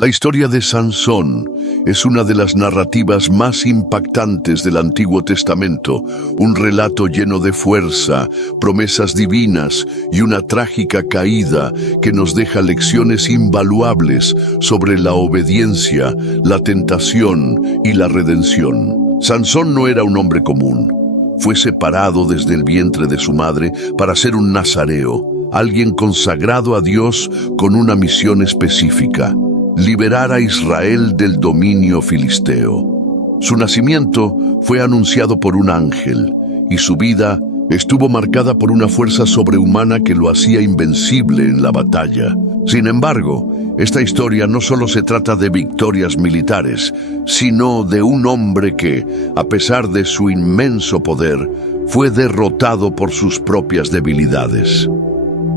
La historia de Sansón es una de las narrativas más impactantes del Antiguo Testamento, un relato lleno de fuerza, promesas divinas y una trágica caída que nos deja lecciones invaluables sobre la obediencia, la tentación y la redención. Sansón no era un hombre común. Fue separado desde el vientre de su madre para ser un nazareo, alguien consagrado a Dios con una misión específica: liberar a Israel del dominio filisteo. Su nacimiento fue anunciado por un ángel y su vida estuvo marcada por una fuerza sobrehumana que lo hacía invencible en la batalla. Sin embargo, esta historia no solo se trata de victorias militares, sino de un hombre que, a pesar de su inmenso poder, fue derrotado por sus propias debilidades.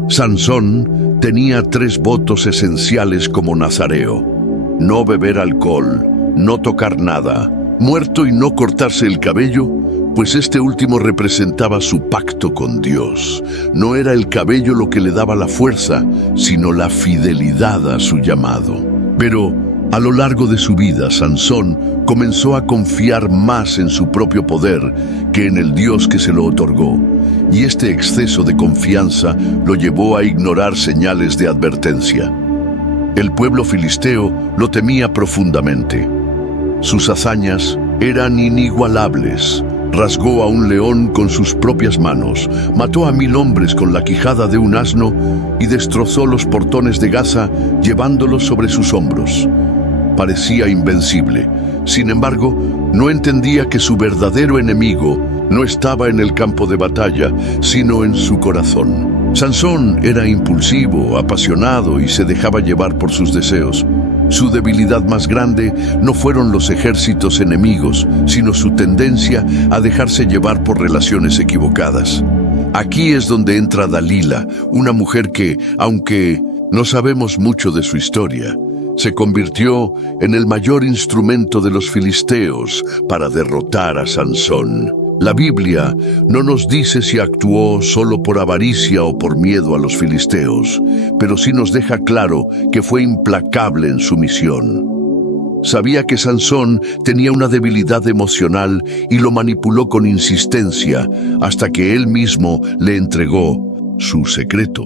Sansón tenía 3 votos esenciales como nazareo: no beber alcohol, no tocar nada, muerto y no cortarse el cabello, pues este último representaba su pacto con Dios. No era el cabello lo que le daba la fuerza, sino la fidelidad a su llamado. Pero a lo largo de su vida, Sansón comenzó a confiar más en su propio poder que en el Dios que se lo otorgó, y este exceso de confianza lo llevó a ignorar señales de advertencia. El pueblo filisteo lo temía profundamente. Sus hazañas eran inigualables. Rasgó a un león con sus propias manos, mató a 1000 hombres con la quijada de un asno y destrozó los portones de Gaza llevándolos sobre sus hombros. Parecía invencible. Sin embargo, no entendía que su verdadero enemigo no estaba en el campo de batalla, sino en su corazón. Sansón era impulsivo, apasionado y se dejaba llevar por sus deseos. Su debilidad más grande no fueron los ejércitos enemigos, sino su tendencia a dejarse llevar por relaciones equivocadas. Aquí es donde entra Dalila, una mujer que, aunque no sabemos mucho de su historia, se convirtió en el mayor instrumento de los filisteos para derrotar a Sansón. La Biblia no nos dice si actuó solo por avaricia o por miedo a los filisteos, pero sí nos deja claro que fue implacable en su misión. Sabía que Sansón tenía una debilidad emocional y lo manipuló con insistencia hasta que él mismo le entregó su secreto.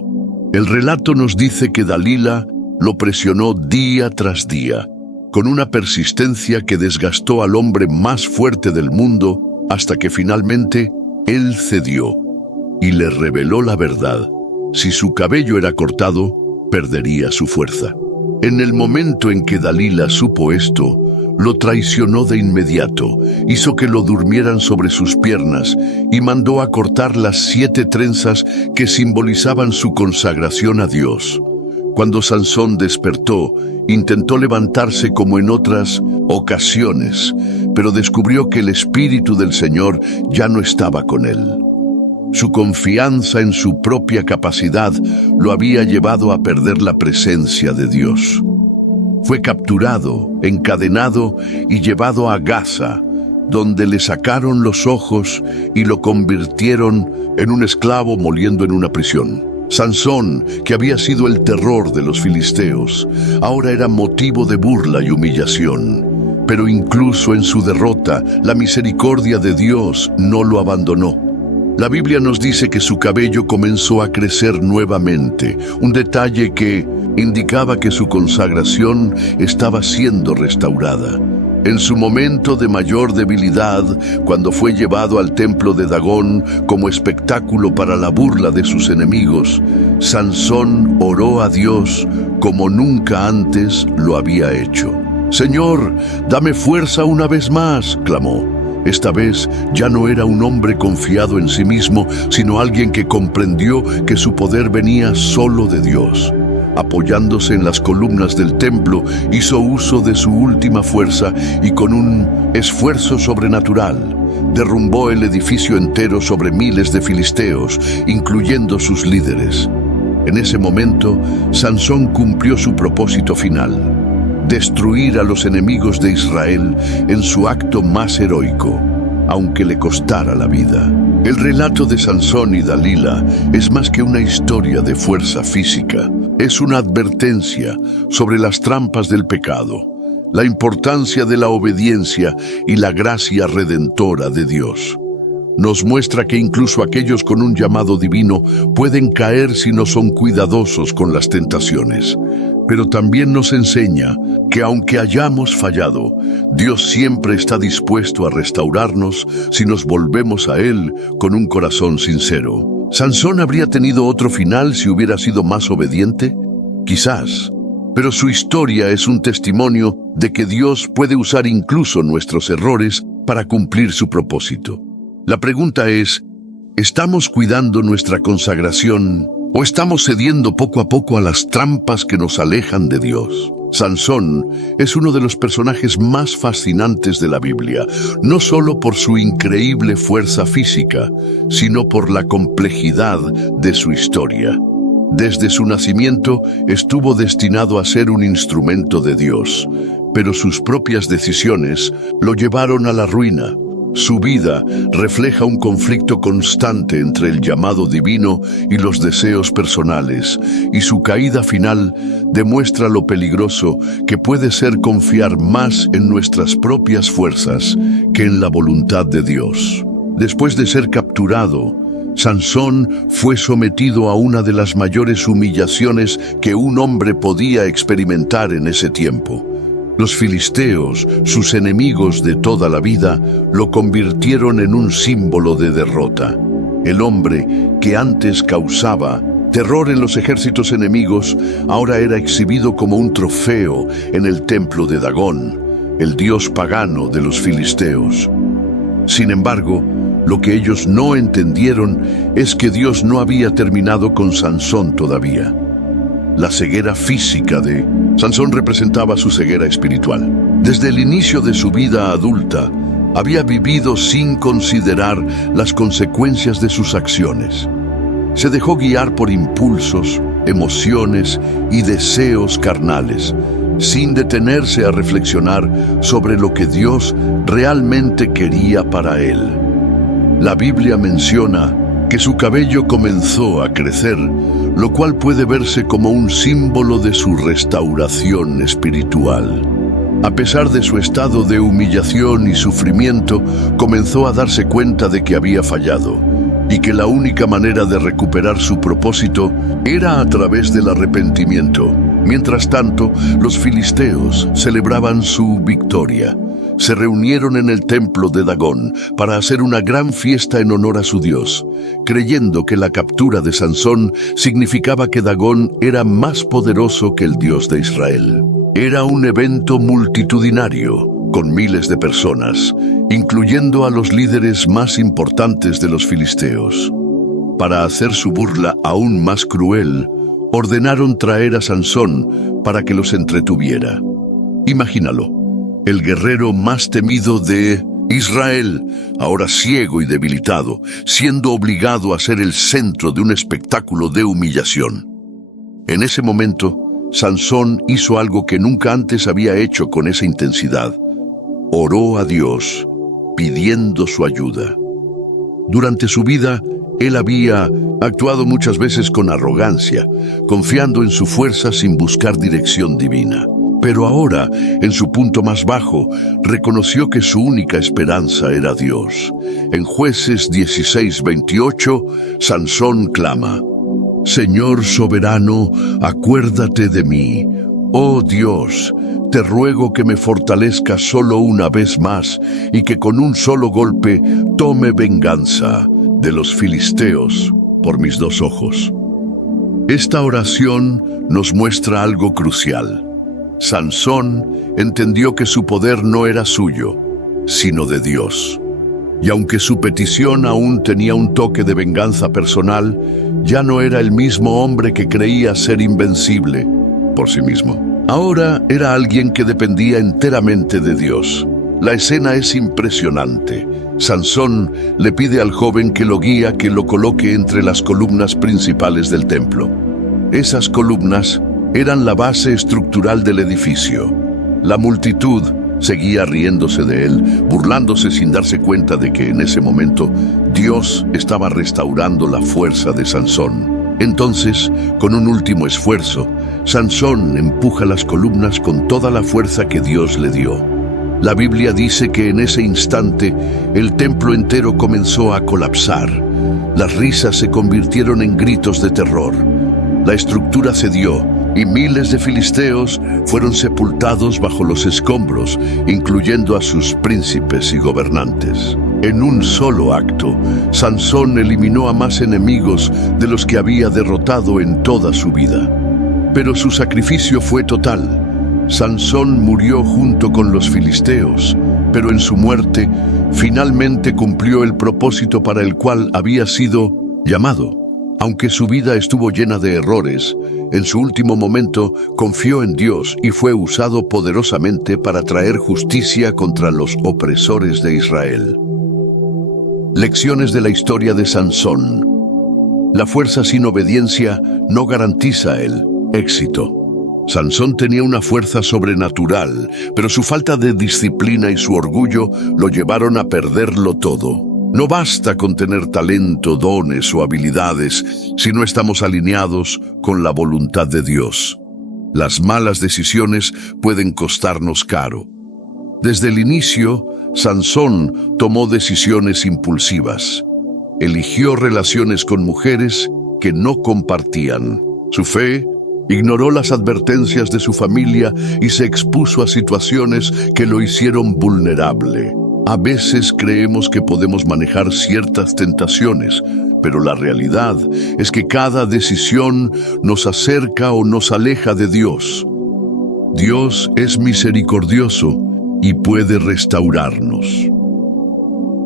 El relato nos dice que Dalila lo presionó día tras día, con una persistencia que desgastó al hombre más fuerte del mundo, hasta que finalmente él cedió y le reveló la verdad. Si su cabello era cortado, perdería su fuerza. En el momento en que Dalila supo esto, lo traicionó de inmediato, hizo que lo durmieran sobre sus piernas y mandó a cortar las 7 trenzas que simbolizaban su consagración a Dios. Cuando Sansón despertó, intentó levantarse como en otras ocasiones, pero descubrió que el Espíritu del Señor ya no estaba con él. Su confianza en su propia capacidad lo había llevado a perder la presencia de Dios. Fue capturado, encadenado y llevado a Gaza, donde le sacaron los ojos y lo convirtieron en un esclavo moliendo en una prisión. Sansón, que había sido el terror de los filisteos, ahora era motivo de burla y humillación. Pero incluso en su derrota, la misericordia de Dios no lo abandonó. La Biblia nos dice que su cabello comenzó a crecer nuevamente, un detalle que indicaba que su consagración estaba siendo restaurada. En su momento de mayor debilidad, cuando fue llevado al templo de Dagón como espectáculo para la burla de sus enemigos, Sansón oró a Dios como nunca antes lo había hecho. «Señor, dame fuerza una vez más», clamó. Esta vez ya no era un hombre confiado en sí mismo, sino alguien que comprendió que su poder venía solo de Dios. Apoyándose en las columnas del templo, hizo uso de su última fuerza y con un esfuerzo sobrenatural, derrumbó el edificio entero sobre miles de filisteos, incluyendo sus líderes. En ese momento, Sansón cumplió su propósito final: destruir a los enemigos de Israel en su acto más heroico, aunque le costara la vida. El relato de Sansón y Dalila es más que una historia de fuerza física. Es una advertencia sobre las trampas del pecado, la importancia de la obediencia y la gracia redentora de Dios. Nos muestra que incluso aquellos con un llamado divino pueden caer si no son cuidadosos con las tentaciones. Pero también nos enseña que aunque hayamos fallado, Dios siempre está dispuesto a restaurarnos si nos volvemos a Él con un corazón sincero. ¿Sansón habría tenido otro final si hubiera sido más obediente? Quizás. Pero su historia es un testimonio de que Dios puede usar incluso nuestros errores para cumplir su propósito. La pregunta es, ¿estamos cuidando nuestra consagración o estamos cediendo poco a poco a las trampas que nos alejan de Dios? Sansón es uno de los personajes más fascinantes de la Biblia, no solo por su increíble fuerza física, sino por la complejidad de su historia. Desde su nacimiento estuvo destinado a ser un instrumento de Dios, pero sus propias decisiones lo llevaron a la ruina. Su vida refleja un conflicto constante entre el llamado divino y los deseos personales, y su caída final demuestra lo peligroso que puede ser confiar más en nuestras propias fuerzas que en la voluntad de Dios. Después de ser capturado, Sansón fue sometido a una de las mayores humillaciones que un hombre podía experimentar en ese tiempo. Los filisteos, sus enemigos de toda la vida, lo convirtieron en un símbolo de derrota. El hombre que antes causaba terror en los ejércitos enemigos, ahora era exhibido como un trofeo en el templo de Dagón, el dios pagano de los filisteos. Sin embargo, lo que ellos no entendieron es que Dios no había terminado con Sansón todavía. La ceguera física de Sansón representaba su ceguera espiritual. Desde el inicio de su vida adulta, había vivido sin considerar las consecuencias de sus acciones. Se dejó guiar por impulsos, emociones y deseos carnales, sin detenerse a reflexionar sobre lo que Dios realmente quería para él. La Biblia menciona que su cabello comenzó a crecer, lo cual puede verse como un símbolo de su restauración espiritual. A pesar de su estado de humillación y sufrimiento, comenzó a darse cuenta de que había fallado y que la única manera de recuperar su propósito era a través del arrepentimiento. Mientras tanto, los filisteos celebraban su victoria. Se reunieron en el templo de Dagón para hacer una gran fiesta en honor a su dios, creyendo que la captura de Sansón significaba que Dagón era más poderoso que el Dios de Israel. Era un evento multitudinario, con miles de personas, incluyendo a los líderes más importantes de los filisteos. Para hacer su burla aún más cruel, ordenaron traer a Sansón para que los entretuviera. Imagínalo. El guerrero más temido de Israel, ahora ciego y debilitado, siendo obligado a ser el centro de un espectáculo de humillación. En ese momento, Sansón hizo algo que nunca antes había hecho con esa intensidad. Oró a Dios, pidiendo su ayuda. Durante su vida, él había actuado muchas veces con arrogancia, confiando en su fuerza sin buscar dirección divina. Pero ahora, en su punto más bajo, reconoció que su única esperanza era Dios. En Jueces 16:28, Sansón clama: Señor soberano, acuérdate de mí. Oh Dios, te ruego que me fortalezca solo una vez más y que con un solo golpe tome venganza de los filisteos por mis dos ojos. Esta oración nos muestra algo crucial. Sansón entendió que su poder no era suyo, sino de Dios. Y aunque su petición aún tenía un toque de venganza personal, ya no era el mismo hombre que creía ser invencible por sí mismo. Ahora era alguien que dependía enteramente de Dios. La escena es impresionante. Sansón le pide al joven que lo guíe, que lo coloque entre las columnas principales del templo. Esas columnas eran la base estructural del edificio. La multitud seguía riéndose de él, burlándose sin darse cuenta de que en ese momento Dios estaba restaurando la fuerza de Sansón. Entonces, con un último esfuerzo, Sansón empuja las columnas con toda la fuerza que Dios le dio. La Biblia dice que en ese instante el templo entero comenzó a colapsar. Las risas se convirtieron en gritos de terror. La estructura cedió y miles de filisteos fueron sepultados bajo los escombros, incluyendo a sus príncipes y gobernantes. En un solo acto, Sansón eliminó a más enemigos de los que había derrotado en toda su vida. Pero su sacrificio fue total. Sansón murió junto con los filisteos, pero en su muerte finalmente cumplió el propósito para el cual había sido llamado. Aunque su vida estuvo llena de errores, en su último momento confió en Dios y fue usado poderosamente para traer justicia contra los opresores de Israel. Lecciones de la historia de Sansón. La fuerza sin obediencia no garantiza el éxito. Sansón tenía una fuerza sobrenatural, pero su falta de disciplina y su orgullo lo llevaron a perderlo todo. No basta con tener talento, dones o habilidades si no estamos alineados con la voluntad de Dios. Las malas decisiones pueden costarnos caro. Desde el inicio, Sansón tomó decisiones impulsivas. Eligió relaciones con mujeres que no compartían su fe, ignoró las advertencias de su familia y se expuso a situaciones que lo hicieron vulnerable. A veces creemos que podemos manejar ciertas tentaciones, pero la realidad es que cada decisión nos acerca o nos aleja de Dios. Dios es misericordioso y puede restaurarnos.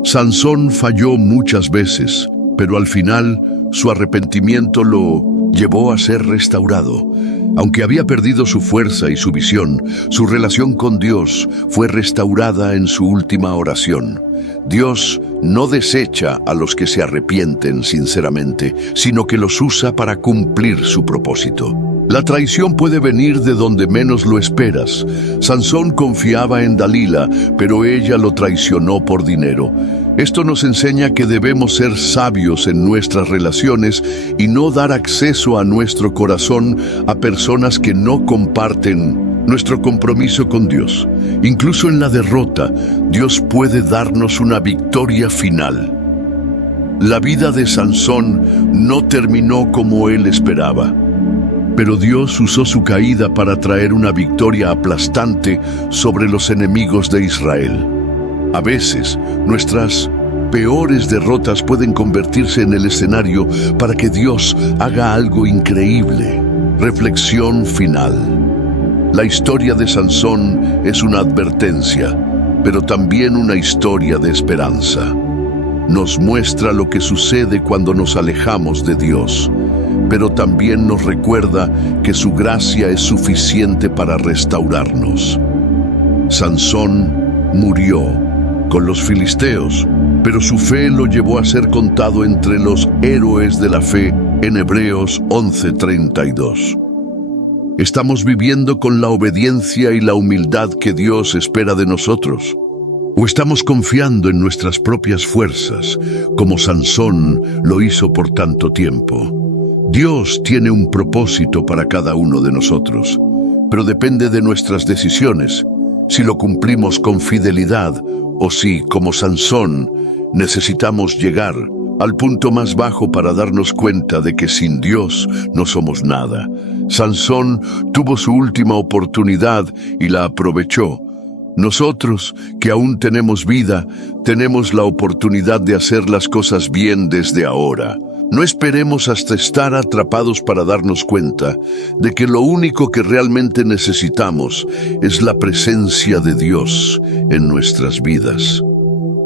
Sansón falló muchas veces, pero al final su arrepentimiento lo llevó a ser restaurado. Aunque había perdido su fuerza y su visión, su relación con Dios fue restaurada en su última oración. Dios no desecha a los que se arrepienten sinceramente, sino que los usa para cumplir su propósito. La traición puede venir de donde menos lo esperas. Sansón confiaba en Dalila, pero ella lo traicionó por dinero. Esto nos enseña que debemos ser sabios en nuestras relaciones y no dar acceso a nuestro corazón a personas que no comparten nuestro compromiso con Dios. Incluso en la derrota, Dios puede darnos una victoria final. La vida de Sansón no terminó como él esperaba, pero Dios usó su caída para traer una victoria aplastante sobre los enemigos de Israel. A veces, nuestras peores derrotas pueden convertirse en el escenario para que Dios haga algo increíble. Reflexión final. La historia de Sansón es una advertencia, pero también una historia de esperanza. Nos muestra lo que sucede cuando nos alejamos de Dios, pero también nos recuerda que su gracia es suficiente para restaurarnos. Sansón murió con los filisteos, pero su fe lo llevó a ser contado entre los héroes de la fe en Hebreos 11:32. ¿Estamos viviendo con la obediencia y la humildad que Dios espera de nosotros? ¿O estamos confiando en nuestras propias fuerzas, como Sansón lo hizo por tanto tiempo? Dios tiene un propósito para cada uno de nosotros, pero depende de nuestras decisiones, si lo cumplimos con fidelidad o si, como Sansón, necesitamos llegar al punto más bajo para darnos cuenta de que sin Dios no somos nada. Sansón tuvo su última oportunidad y la aprovechó. Nosotros, que aún tenemos vida, tenemos la oportunidad de hacer las cosas bien desde ahora. No esperemos hasta estar atrapados para darnos cuenta de que lo único que realmente necesitamos es la presencia de Dios en nuestras vidas.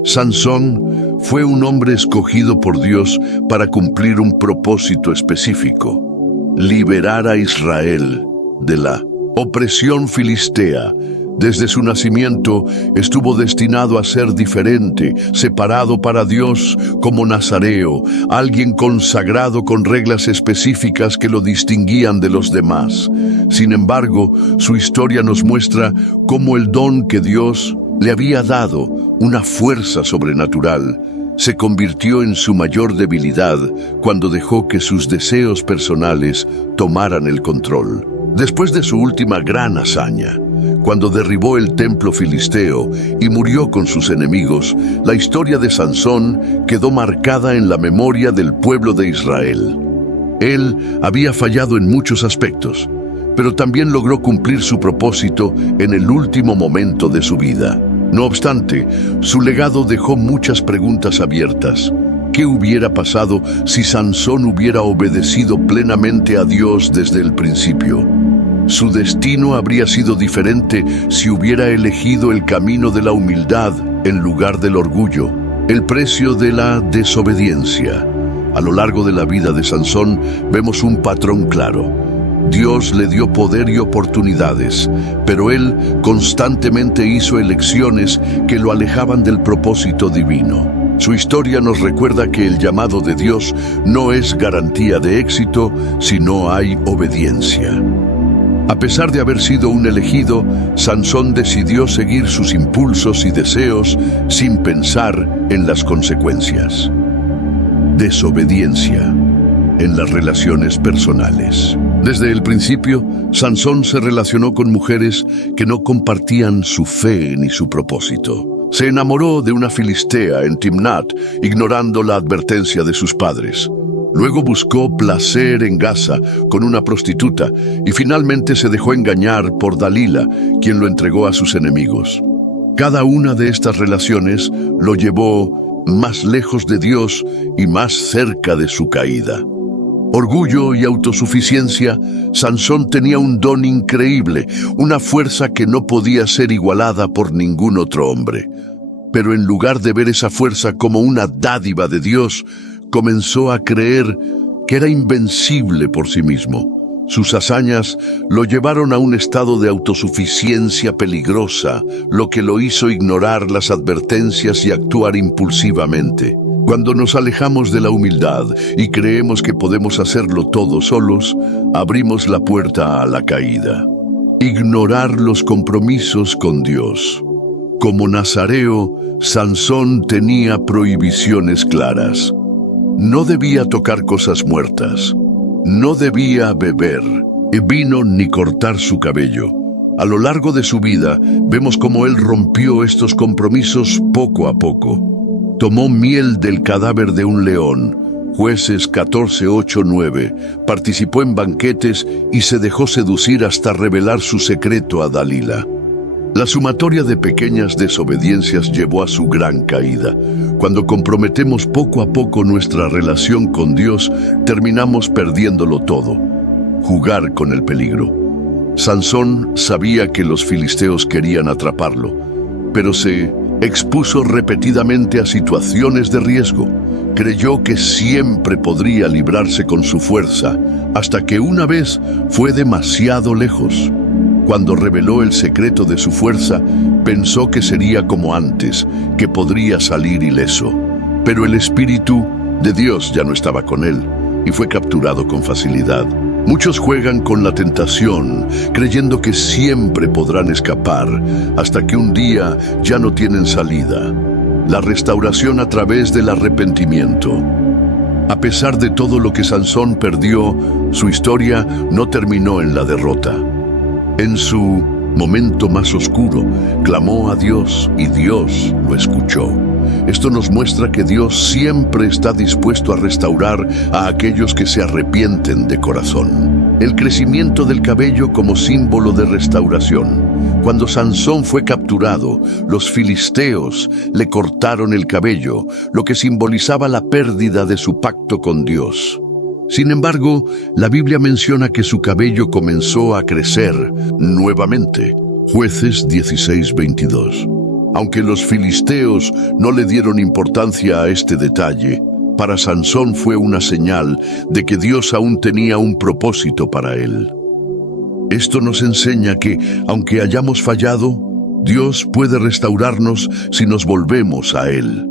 Sansón fue un hombre escogido por Dios para cumplir un propósito específico: liberar a Israel de la opresión filistea. Desde su nacimiento estuvo destinado a ser diferente, separado para Dios como nazareo, alguien consagrado con reglas específicas que lo distinguían de los demás. Sin embargo, su historia nos muestra cómo el don que Dios le había dado, una fuerza sobrenatural, se convirtió en su mayor debilidad cuando dejó que sus deseos personales tomaran el control. Después de su última gran hazaña, cuando derribó el templo filisteo y murió con sus enemigos, la historia de Sansón quedó marcada en la memoria del pueblo de Israel. Él había fallado en muchos aspectos, pero también logró cumplir su propósito en el último momento de su vida. No obstante, su legado dejó muchas preguntas abiertas. ¿Qué hubiera pasado si Sansón hubiera obedecido plenamente a Dios desde el principio? Su destino habría sido diferente si hubiera elegido el camino de la humildad en lugar del orgullo. El precio de la desobediencia. A lo largo de la vida de Sansón vemos un patrón claro. Dios le dio poder y oportunidades, pero él constantemente hizo elecciones que lo alejaban del propósito divino. Su historia nos recuerda que el llamado de Dios no es garantía de éxito si no hay obediencia. A pesar de haber sido un elegido, Sansón decidió seguir sus impulsos y deseos sin pensar en las consecuencias. Desobediencia en las relaciones personales. Desde el principio, Sansón se relacionó con mujeres que no compartían su fe ni su propósito. Se enamoró de una filistea en Timnat, ignorando la advertencia de sus padres. Luego buscó placer en Gaza con una prostituta y finalmente se dejó engañar por Dalila, quien lo entregó a sus enemigos. Cada una de estas relaciones lo llevó más lejos de Dios y más cerca de su caída. Orgullo y autosuficiencia, Sansón tenía un don increíble, una fuerza que no podía ser igualada por ningún otro hombre. Pero en lugar de ver esa fuerza como una dádiva de Dios, comenzó a creer que era invencible por sí mismo. Sus hazañas lo llevaron a un estado de autosuficiencia peligrosa, lo que lo hizo ignorar las advertencias y actuar impulsivamente. Cuando nos alejamos de la humildad y creemos que podemos hacerlo todo solos, abrimos la puerta a la caída. Ignorar los compromisos con Dios. Como nazareo, Sansón tenía prohibiciones claras. No debía tocar cosas muertas. No debía beber vino ni cortar su cabello. A lo largo de su vida, vemos cómo él rompió estos compromisos poco a poco. Tomó miel del cadáver de un león, Jueces 14:8-9, participó en banquetes y se dejó seducir hasta revelar su secreto a Dalila. La sumatoria de pequeñas desobediencias llevó a su gran caída. Cuando comprometemos poco a poco nuestra relación con Dios, terminamos perdiéndolo todo. Jugar con el peligro. Sansón sabía que los filisteos querían atraparlo, pero se expuso repetidamente a situaciones de riesgo. Creyó que siempre podría librarse con su fuerza, hasta que una vez fue demasiado lejos. Cuando reveló el secreto de su fuerza, pensó que sería como antes, que podría salir ileso. Pero el Espíritu de Dios ya no estaba con él, y fue capturado con facilidad. Muchos juegan con la tentación, creyendo que siempre podrán escapar, hasta que un día ya no tienen salida. La restauración a través del arrepentimiento. A pesar de todo lo que Sansón perdió, su historia no terminó en la derrota. En su momento más oscuro, clamó a Dios y Dios lo escuchó. Esto nos muestra que Dios siempre está dispuesto a restaurar a aquellos que se arrepienten de corazón. El crecimiento del cabello como símbolo de restauración. Cuando Sansón fue capturado, los filisteos le cortaron el cabello, lo que simbolizaba la pérdida de su pacto con Dios. Sin embargo, la Biblia menciona que su cabello comenzó a crecer nuevamente. Jueces 16:22. Aunque los filisteos no le dieron importancia a este detalle, para Sansón fue una señal de que Dios aún tenía un propósito para él. Esto nos enseña que, aunque hayamos fallado, Dios puede restaurarnos si nos volvemos a Él.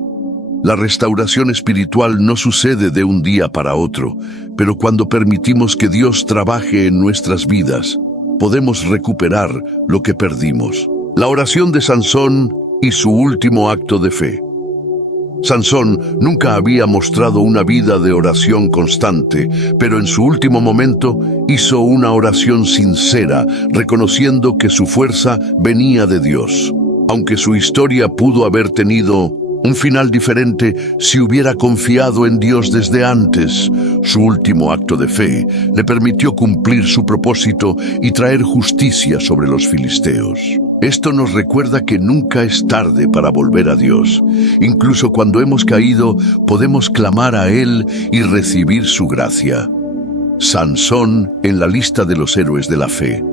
La restauración espiritual no sucede de un día para otro, pero cuando permitimos que Dios trabaje en nuestras vidas, podemos recuperar lo que perdimos. La oración de Sansón y su último acto de fe. Sansón nunca había mostrado una vida de oración constante, pero en su último momento hizo una oración sincera, reconociendo que su fuerza venía de Dios. Aunque su historia pudo haber tenido un final diferente si hubiera confiado en Dios desde antes, su último acto de fe le permitió cumplir su propósito y traer justicia sobre los filisteos. Esto nos recuerda que nunca es tarde para volver a Dios. Incluso cuando hemos caído, podemos clamar a Él y recibir su gracia. Sansón en la lista de los héroes de la fe.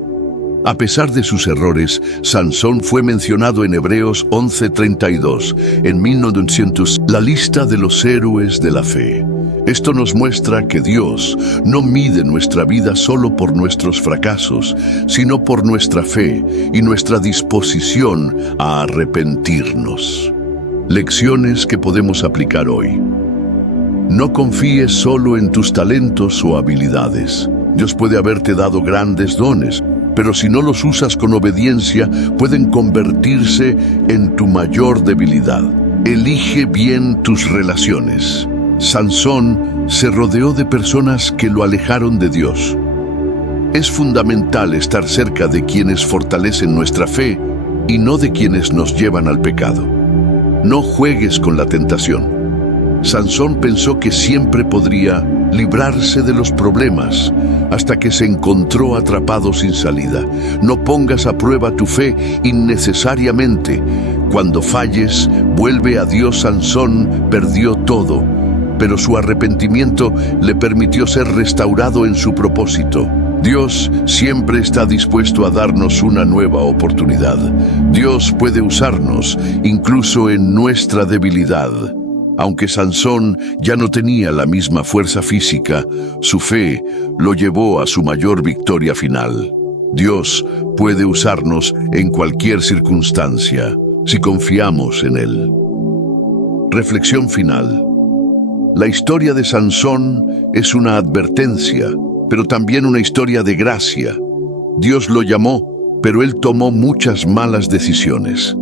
A pesar de sus errores, Sansón fue mencionado en Hebreos 11:32, en 1900, la lista de los héroes de la fe. Esto nos muestra que Dios no mide nuestra vida solo por nuestros fracasos, sino por nuestra fe y nuestra disposición a arrepentirnos. Lecciones que podemos aplicar hoy. No confíes solo en tus talentos o habilidades. Dios puede haberte dado grandes dones, pero si no los usas con obediencia, pueden convertirse en tu mayor debilidad. Elige bien tus relaciones. Sansón se rodeó de personas que lo alejaron de Dios. Es fundamental estar cerca de quienes fortalecen nuestra fe y no de quienes nos llevan al pecado. No juegues con la tentación. Sansón pensó que siempre podría librarse de los problemas hasta que se encontró atrapado sin salida. No pongas a prueba tu fe innecesariamente. Cuando falles, vuelve a Dios. Sansón perdió todo, pero su arrepentimiento le permitió ser restaurado en su propósito. Dios siempre está dispuesto a darnos una nueva oportunidad. Dios puede usarnos incluso en nuestra debilidad. Aunque Sansón ya no tenía la misma fuerza física, su fe lo llevó a su mayor victoria final. Dios puede usarnos en cualquier circunstancia, si confiamos en Él. Reflexión final. La historia de Sansón es una advertencia, pero también una historia de gracia. Dios lo llamó, pero él tomó muchas malas decisiones.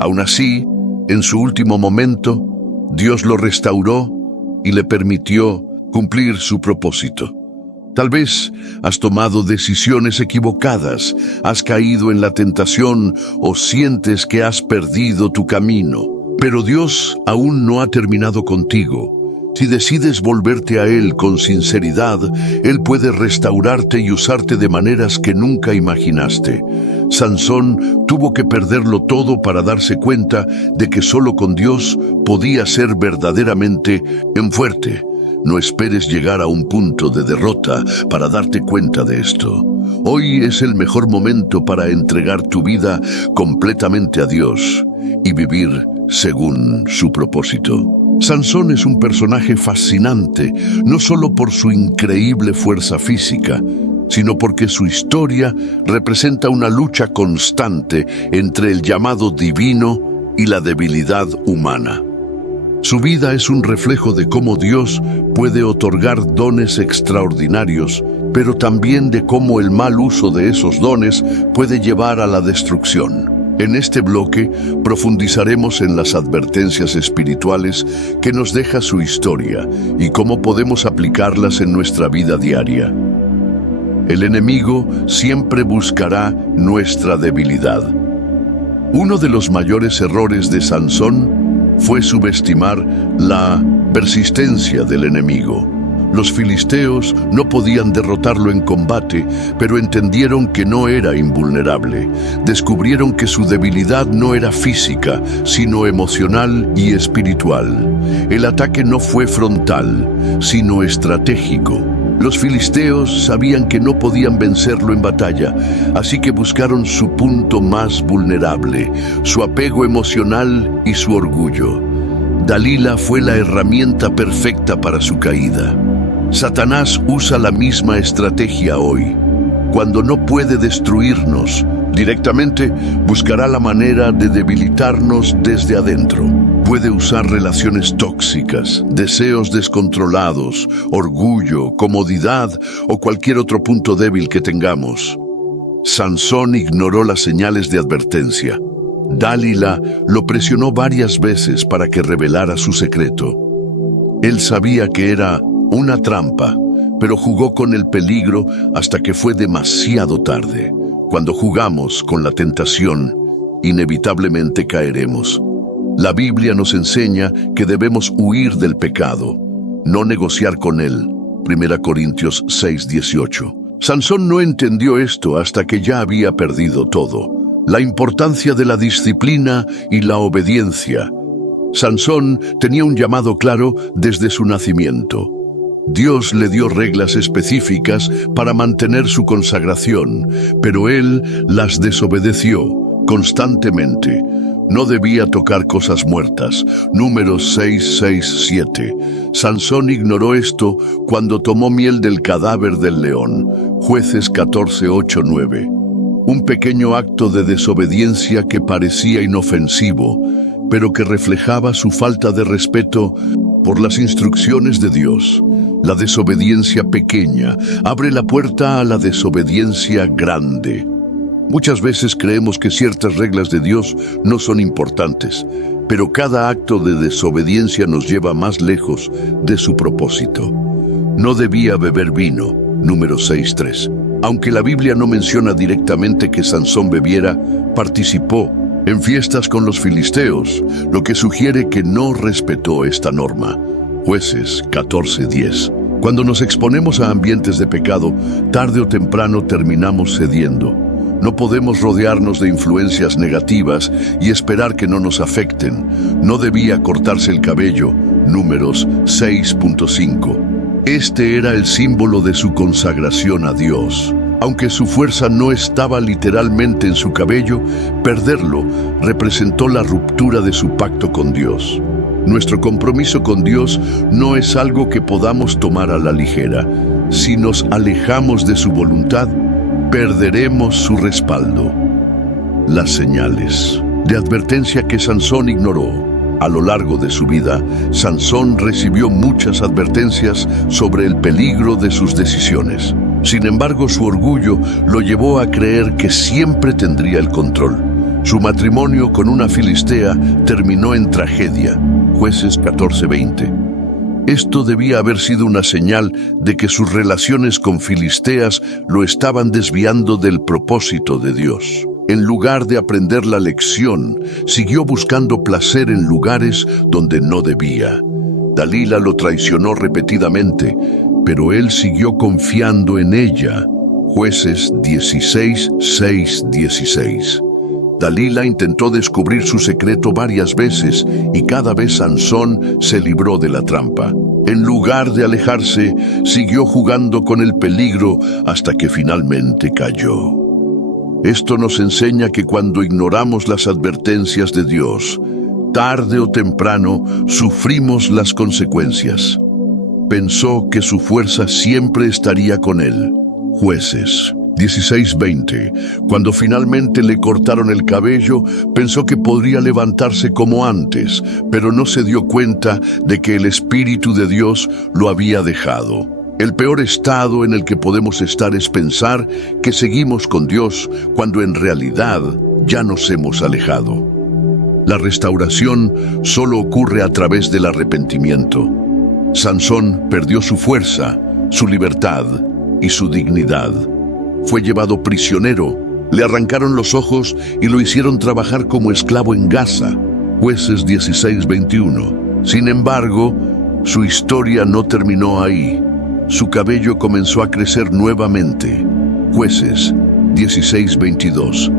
Aún así, en su último momento, Dios lo restauró y le permitió cumplir su propósito. Tal vez has tomado decisiones equivocadas, has caído en la tentación o sientes que has perdido tu camino. Pero Dios aún no ha terminado contigo. Si decides volverte a Él con sinceridad, Él puede restaurarte y usarte de maneras que nunca imaginaste. Sansón tuvo que perderlo todo para darse cuenta de que solo con Dios podía ser verdaderamente fuerte. No esperes llegar a un punto de derrota para darte cuenta de esto. Hoy es el mejor momento para entregar tu vida completamente a Dios y vivir según su propósito. Sansón es un personaje fascinante, no solo por su increíble fuerza física, sino porque su historia representa una lucha constante entre el llamado divino y la debilidad humana. Su vida es un reflejo de cómo Dios puede otorgar dones extraordinarios, pero también de cómo el mal uso de esos dones puede llevar a la destrucción. En este bloque profundizaremos en las advertencias espirituales que nos deja su historia y cómo podemos aplicarlas en nuestra vida diaria. El enemigo siempre buscará nuestra debilidad. Uno de los mayores errores de Sansón fue subestimar la persistencia del enemigo. Los filisteos no podían derrotarlo en combate, pero entendieron que no era invulnerable. Descubrieron que su debilidad no era física, sino emocional y espiritual. El ataque no fue frontal, sino estratégico. Los filisteos sabían que no podían vencerlo en batalla, así que buscaron su punto más vulnerable, su apego emocional y su orgullo. Dalila fue la herramienta perfecta para su caída. Satanás usa la misma estrategia hoy. Cuando no puede destruirnos directamente, buscará la manera de debilitarnos desde adentro. Puede usar relaciones tóxicas, deseos descontrolados, orgullo, comodidad o cualquier otro punto débil que tengamos. Sansón ignoró las señales de advertencia. Dalila lo presionó varias veces para que revelara su secreto. Él sabía que era una trampa, pero jugó con el peligro hasta que fue demasiado tarde. Cuando jugamos con la tentación, inevitablemente caeremos. La Biblia nos enseña que debemos huir del pecado, no negociar con él. 1 Corintios 6:18. Sansón no entendió esto hasta que ya había perdido todo. La importancia de la disciplina y la obediencia. Sansón tenía un llamado claro desde su nacimiento. Dios le dio reglas específicas para mantener su consagración, pero él las desobedeció constantemente. No debía tocar cosas muertas. Números 6:6-7. Sansón ignoró esto cuando tomó miel del cadáver del león. Jueces 14:8-9. Un pequeño acto de desobediencia que parecía inofensivo, pero que reflejaba su falta de respeto por las instrucciones de Dios. La desobediencia pequeña abre la puerta a la desobediencia grande. Muchas veces creemos que ciertas reglas de Dios no son importantes, pero cada acto de desobediencia nos lleva más lejos de su propósito. No debía beber vino, Números 6:3. Aunque la Biblia no menciona directamente que Sansón bebiera, participó en fiestas con los filisteos, lo que sugiere que no respetó esta norma. Jueces 14:10. Cuando nos exponemos a ambientes de pecado, tarde o temprano terminamos cediendo. No podemos rodearnos de influencias negativas y esperar que no nos afecten. No debía cortarse el cabello, Números 6:5. Este era el símbolo de su consagración a Dios. Aunque su fuerza no estaba literalmente en su cabello, perderlo representó la ruptura de su pacto con Dios. Nuestro compromiso con Dios no es algo que podamos tomar a la ligera. Si nos alejamos de su voluntad, perderemos su respaldo. Las señales de advertencia que Sansón ignoró. A lo largo de su vida, Sansón recibió muchas advertencias sobre el peligro de sus decisiones. Sin embargo, su orgullo lo llevó a creer que siempre tendría el control. Su matrimonio con una filistea terminó en tragedia. Jueces 14:20. Esto debía haber sido una señal de que sus relaciones con filisteas lo estaban desviando del propósito de Dios. En lugar de aprender la lección, siguió buscando placer en lugares donde no debía. Dalila lo traicionó repetidamente, pero él siguió confiando en ella. Jueces 16:6-16. Dalila intentó descubrir su secreto varias veces y cada vez Sansón se libró de la trampa. En lugar de alejarse, siguió jugando con el peligro hasta que finalmente cayó. Esto nos enseña que cuando ignoramos las advertencias de Dios, tarde o temprano sufrimos las consecuencias. Pensó que su fuerza siempre estaría con él. Jueces 16:20. Cuando finalmente le cortaron el cabello, pensó que podría levantarse como antes, pero no se dio cuenta de que el Espíritu de Dios lo había dejado. El peor estado en el que podemos estar es pensar que seguimos con Dios cuando en realidad ya nos hemos alejado. La restauración solo ocurre a través del arrepentimiento. Sansón perdió su fuerza, su libertad y su dignidad. Fue llevado prisionero, le arrancaron los ojos y lo hicieron trabajar como esclavo en Gaza. Jueces 16:21. Sin embargo, su historia no terminó ahí. Su cabello comenzó a crecer nuevamente. Jueces 16:22.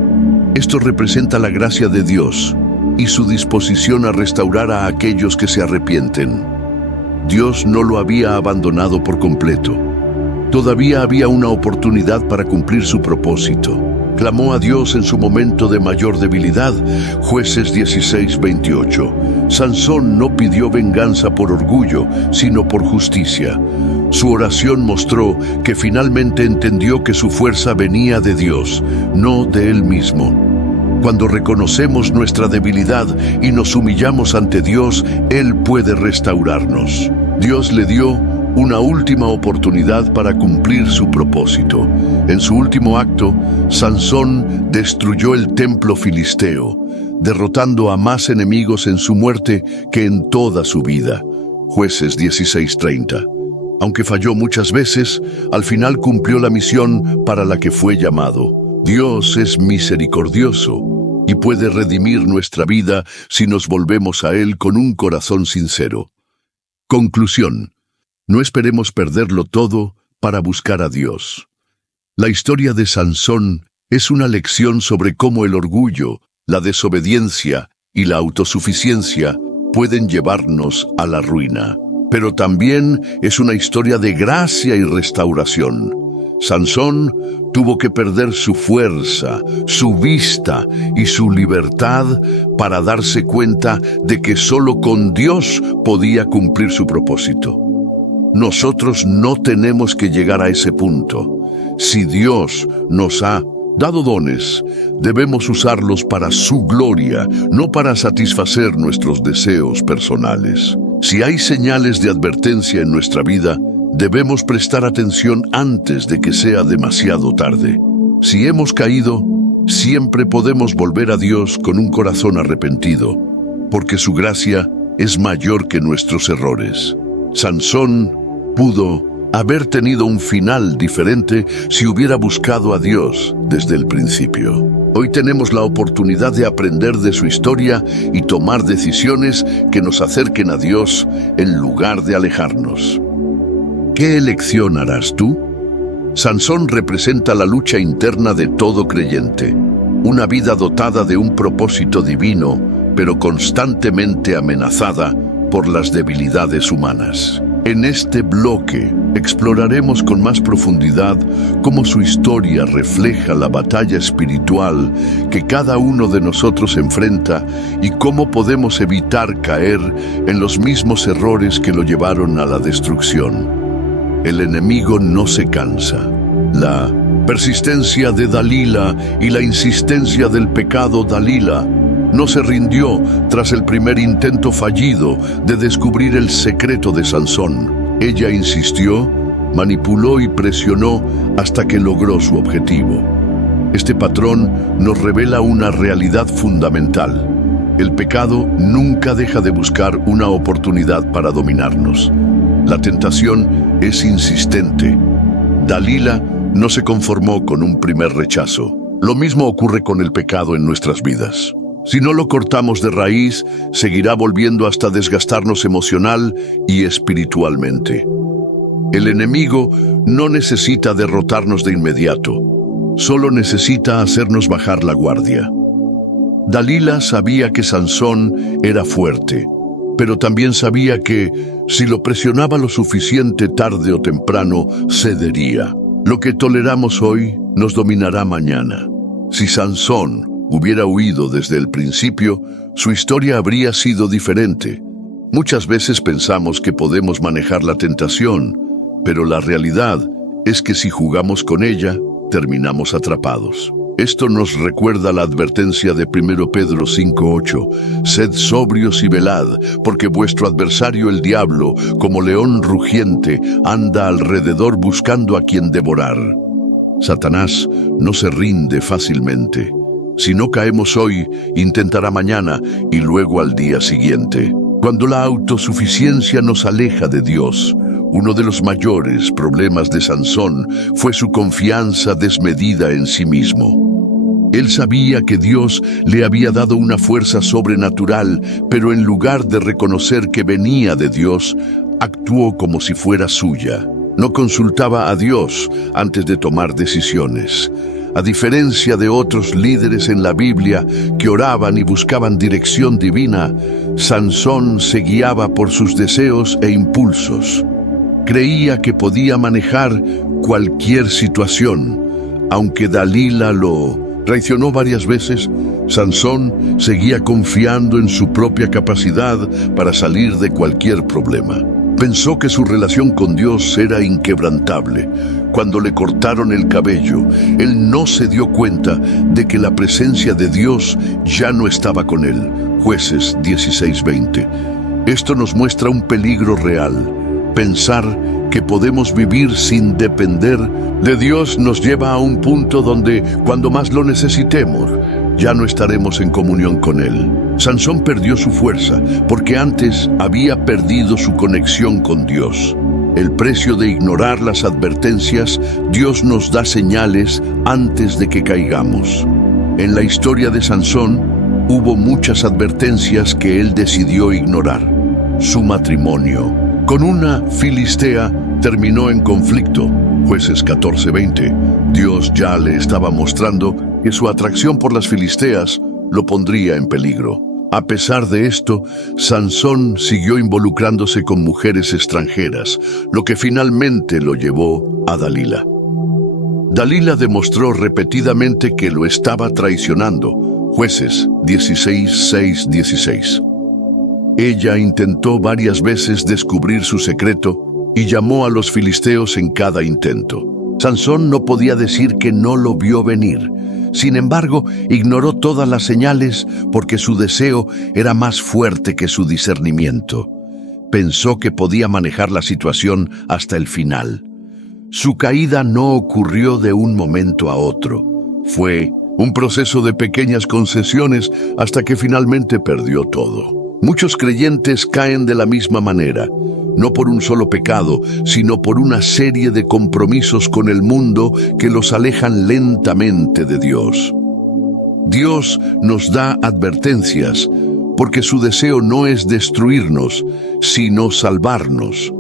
Esto representa la gracia de Dios y su disposición a restaurar a aquellos que se arrepienten. Dios no lo había abandonado por completo. Todavía había una oportunidad para cumplir su propósito. Clamó a Dios en su momento de mayor debilidad. Jueces 16:28. Sansón no pidió venganza por orgullo, sino por justicia. Su oración mostró que finalmente entendió que su fuerza venía de Dios, no de él mismo. Cuando reconocemos nuestra debilidad y nos humillamos ante Dios, Él puede restaurarnos. Dios le dio una última oportunidad para cumplir su propósito. En su último acto, Sansón destruyó el templo filisteo, derrotando a más enemigos en su muerte que en toda su vida. Jueces 16:30. Aunque falló muchas veces, al final cumplió la misión para la que fue llamado. Dios es misericordioso y puede redimir nuestra vida si nos volvemos a Él con un corazón sincero. Conclusión. No esperemos perderlo todo para buscar a Dios. La historia de Sansón es una lección sobre cómo el orgullo, la desobediencia y la autosuficiencia pueden llevarnos a la ruina. Pero también es una historia de gracia y restauración. Sansón tuvo que perder su fuerza, su vista y su libertad para darse cuenta de que solo con Dios podía cumplir su propósito. Nosotros no tenemos que llegar a ese punto. Si Dios nos ha dado dones, debemos usarlos para su gloria, no para satisfacer nuestros deseos personales. Si hay señales de advertencia en nuestra vida, debemos prestar atención antes de que sea demasiado tarde. Si hemos caído, siempre podemos volver a Dios con un corazón arrepentido, porque su gracia es mayor que nuestros errores. Sansón pudo haber tenido un final diferente si hubiera buscado a Dios desde el principio. Hoy tenemos la oportunidad de aprender de su historia y tomar decisiones que nos acerquen a Dios en lugar de alejarnos. ¿Qué elección harás tú? Sansón representa la lucha interna de todo creyente, una vida dotada de un propósito divino, pero constantemente amenazada por las debilidades humanas. En este bloque exploraremos con más profundidad cómo su historia refleja la batalla espiritual que cada uno de nosotros enfrenta y cómo podemos evitar caer en los mismos errores que lo llevaron a la destrucción. El enemigo no se cansa. La persistencia de Dalila y la insistencia del pecado Dalila no se rindió tras el primer intento fallido de descubrir el secreto de Sansón. Ella insistió, manipuló y presionó hasta que logró su objetivo. Este patrón nos revela una realidad fundamental. El pecado nunca deja de buscar una oportunidad para dominarnos. La tentación es insistente. Dalila no se conformó con un primer rechazo. Lo mismo ocurre con el pecado en nuestras vidas. Si no lo cortamos de raíz, seguirá volviendo hasta desgastarnos emocional y espiritualmente. El enemigo no necesita derrotarnos de inmediato, solo necesita hacernos bajar la guardia. Dalila sabía que Sansón era fuerte, pero también sabía que, si lo presionaba lo suficiente tarde o temprano, cedería. Lo que toleramos hoy nos dominará mañana. Si Sansón hubiera huido desde el principio, su historia habría sido diferente. Muchas veces pensamos que podemos manejar la tentación, pero la realidad es que si jugamos con ella, terminamos atrapados. Esto nos recuerda la advertencia de 1 Pedro 5:8. Sed sobrios y velad, porque vuestro adversario el diablo, como león rugiente, anda alrededor buscando a quien devorar. Satanás no se rinde fácilmente. Si no caemos hoy, intentará mañana y luego al día siguiente. Cuando la autosuficiencia nos aleja de Dios, uno de los mayores problemas de Sansón fue su confianza desmedida en sí mismo. Él sabía que Dios le había dado una fuerza sobrenatural, pero en lugar de reconocer que venía de Dios, actuó como si fuera suya. No consultaba a Dios antes de tomar decisiones. A diferencia de otros líderes en la Biblia que oraban y buscaban dirección divina, Sansón se guiaba por sus deseos e impulsos. Creía que podía manejar cualquier situación. Aunque Dalila lo traicionó varias veces, Sansón seguía confiando en su propia capacidad para salir de cualquier problema. Pensó que su relación con Dios era inquebrantable. Cuando le cortaron el cabello, él no se dio cuenta de que la presencia de Dios ya no estaba con él. Jueces 16:20. Esto nos muestra un peligro real: pensar que podemos vivir sin depender de Dios nos lleva a un punto donde, cuando más lo necesitemos, ya no estaremos en comunión con Él. Sansón perdió su fuerza porque antes había perdido su conexión con Dios. El precio de ignorar las advertencias, Dios nos da señales antes de que caigamos. En la historia de Sansón, hubo muchas advertencias que él decidió ignorar. Su matrimonio con una filistea terminó en conflicto. Jueces 14:20. Dios ya le estaba mostrando que su atracción por las filisteas lo pondría en peligro. A pesar de esto, Sansón siguió involucrándose con mujeres extranjeras, lo que finalmente lo llevó a Dalila. Dalila demostró repetidamente que lo estaba traicionando. Jueces 16:6-16. Ella intentó varias veces descubrir su secreto y llamó a los filisteos en cada intento. Sansón no podía decir que no lo vio venir. Sin embargo, ignoró todas las señales porque su deseo era más fuerte que su discernimiento. Pensó que podía manejar la situación hasta el final. Su caída no ocurrió de un momento a otro. Fue un proceso de pequeñas concesiones hasta que finalmente perdió todo. Muchos creyentes caen de la misma manera, no por un solo pecado, sino por una serie de compromisos con el mundo que los alejan lentamente de Dios. Dios nos da advertencias porque su deseo no es destruirnos, sino salvarnos.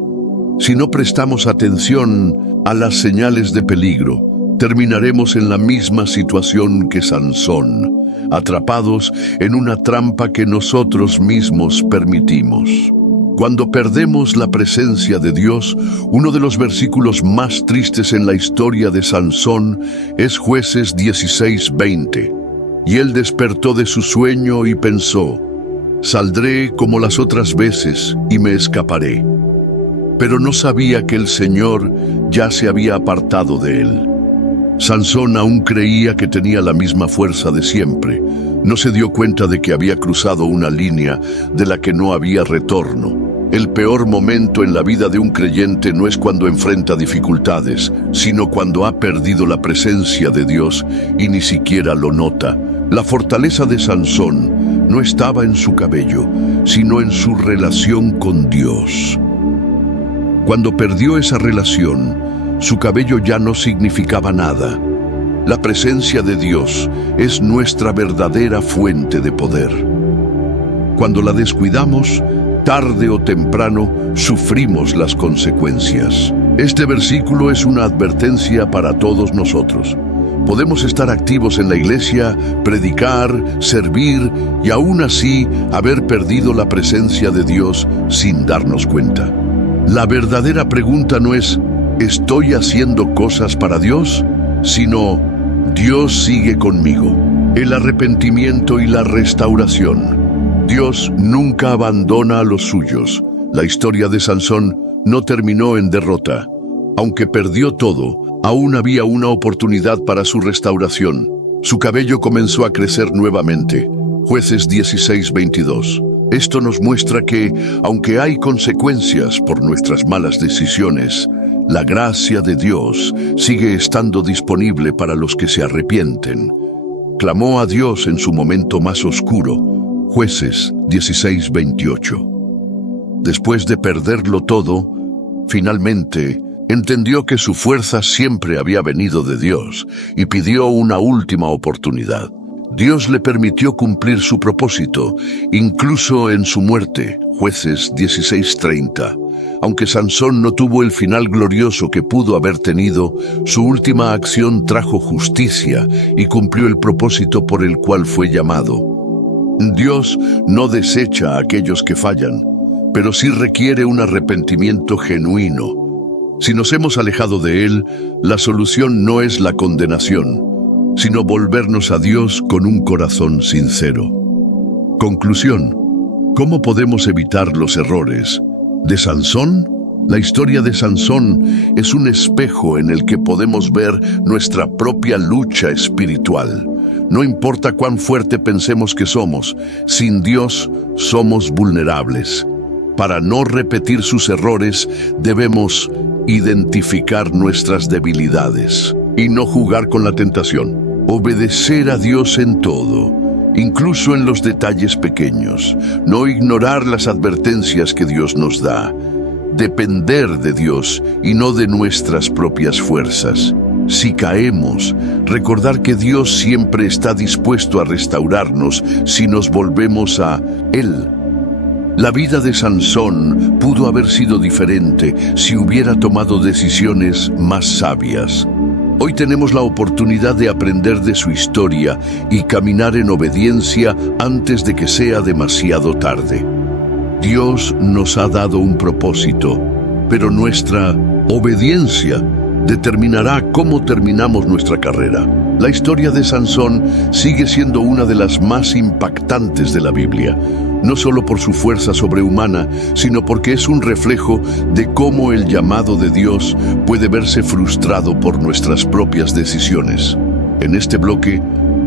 Si no prestamos atención a las señales de peligro, terminaremos en la misma situación que Sansón, atrapados en una trampa que nosotros mismos permitimos. Cuando perdemos la presencia de Dios, uno de los versículos más tristes en la historia de Sansón es Jueces 16:20. Y él despertó de su sueño y pensó: saldré como las otras veces y me escaparé. Pero no sabía que el Señor ya se había apartado de él. Sansón aún creía que tenía la misma fuerza de siempre. No se dio cuenta de que había cruzado una línea de la que no había retorno. El peor momento en la vida de un creyente no es cuando enfrenta dificultades, sino cuando ha perdido la presencia de Dios y ni siquiera lo nota. La fortaleza de Sansón no estaba en su cabello, sino en su relación con Dios. Cuando perdió esa relación, su cabello ya no significaba nada. La presencia de Dios es nuestra verdadera fuente de poder. Cuando la descuidamos, tarde o temprano sufrimos las consecuencias. Este versículo es una advertencia para todos nosotros. Podemos estar activos en la iglesia, predicar, servir y aún así haber perdido la presencia de Dios sin darnos cuenta. La verdadera pregunta no es ¿estoy haciendo cosas para Dios?, sino ¿Dios sigue conmigo? El arrepentimiento y la restauración. Dios nunca abandona a los suyos. La historia de Sansón no terminó en derrota. Aunque perdió todo, aún había una oportunidad para su restauración. Su cabello comenzó a crecer nuevamente. Jueces 16:22. Esto nos muestra que, aunque hay consecuencias por nuestras malas decisiones, la gracia de Dios sigue estando disponible para los que se arrepienten. Clamó a Dios en su momento más oscuro. Jueces 16:28. Después de perderlo todo, finalmente entendió que su fuerza siempre había venido de Dios y pidió una última oportunidad. Dios le permitió cumplir su propósito, incluso en su muerte. Jueces 16:30. Aunque Sansón no tuvo el final glorioso que pudo haber tenido, su última acción trajo justicia y cumplió el propósito por el cual fue llamado. Dios no desecha a aquellos que fallan, pero sí requiere un arrepentimiento genuino. Si nos hemos alejado de Él, la solución no es la condenación, sino volvernos a Dios con un corazón sincero. Conclusión: ¿cómo podemos evitar los errores de Sansón? La historia de Sansón es un espejo en el que podemos ver nuestra propia lucha espiritual. No importa cuán fuerte pensemos que somos, sin Dios somos vulnerables. Para no repetir sus errores, debemos identificar nuestras debilidades y no jugar con la tentación. Obedecer a Dios en todo, incluso en los detalles pequeños. No ignorar las advertencias que Dios nos da. Depender de Dios y no de nuestras propias fuerzas. Si caemos, recordar que Dios siempre está dispuesto a restaurarnos si nos volvemos a Él. La vida de Sansón pudo haber sido diferente si hubiera tomado decisiones más sabias. Hoy tenemos la oportunidad de aprender de su historia y caminar en obediencia antes de que sea demasiado tarde. Dios nos ha dado un propósito, pero nuestra obediencia determinará cómo terminamos nuestra carrera. La historia de Sansón sigue siendo una de las más impactantes de la Biblia, no solo por su fuerza sobrehumana, sino porque es un reflejo de cómo el llamado de Dios puede verse frustrado por nuestras propias decisiones. En este bloque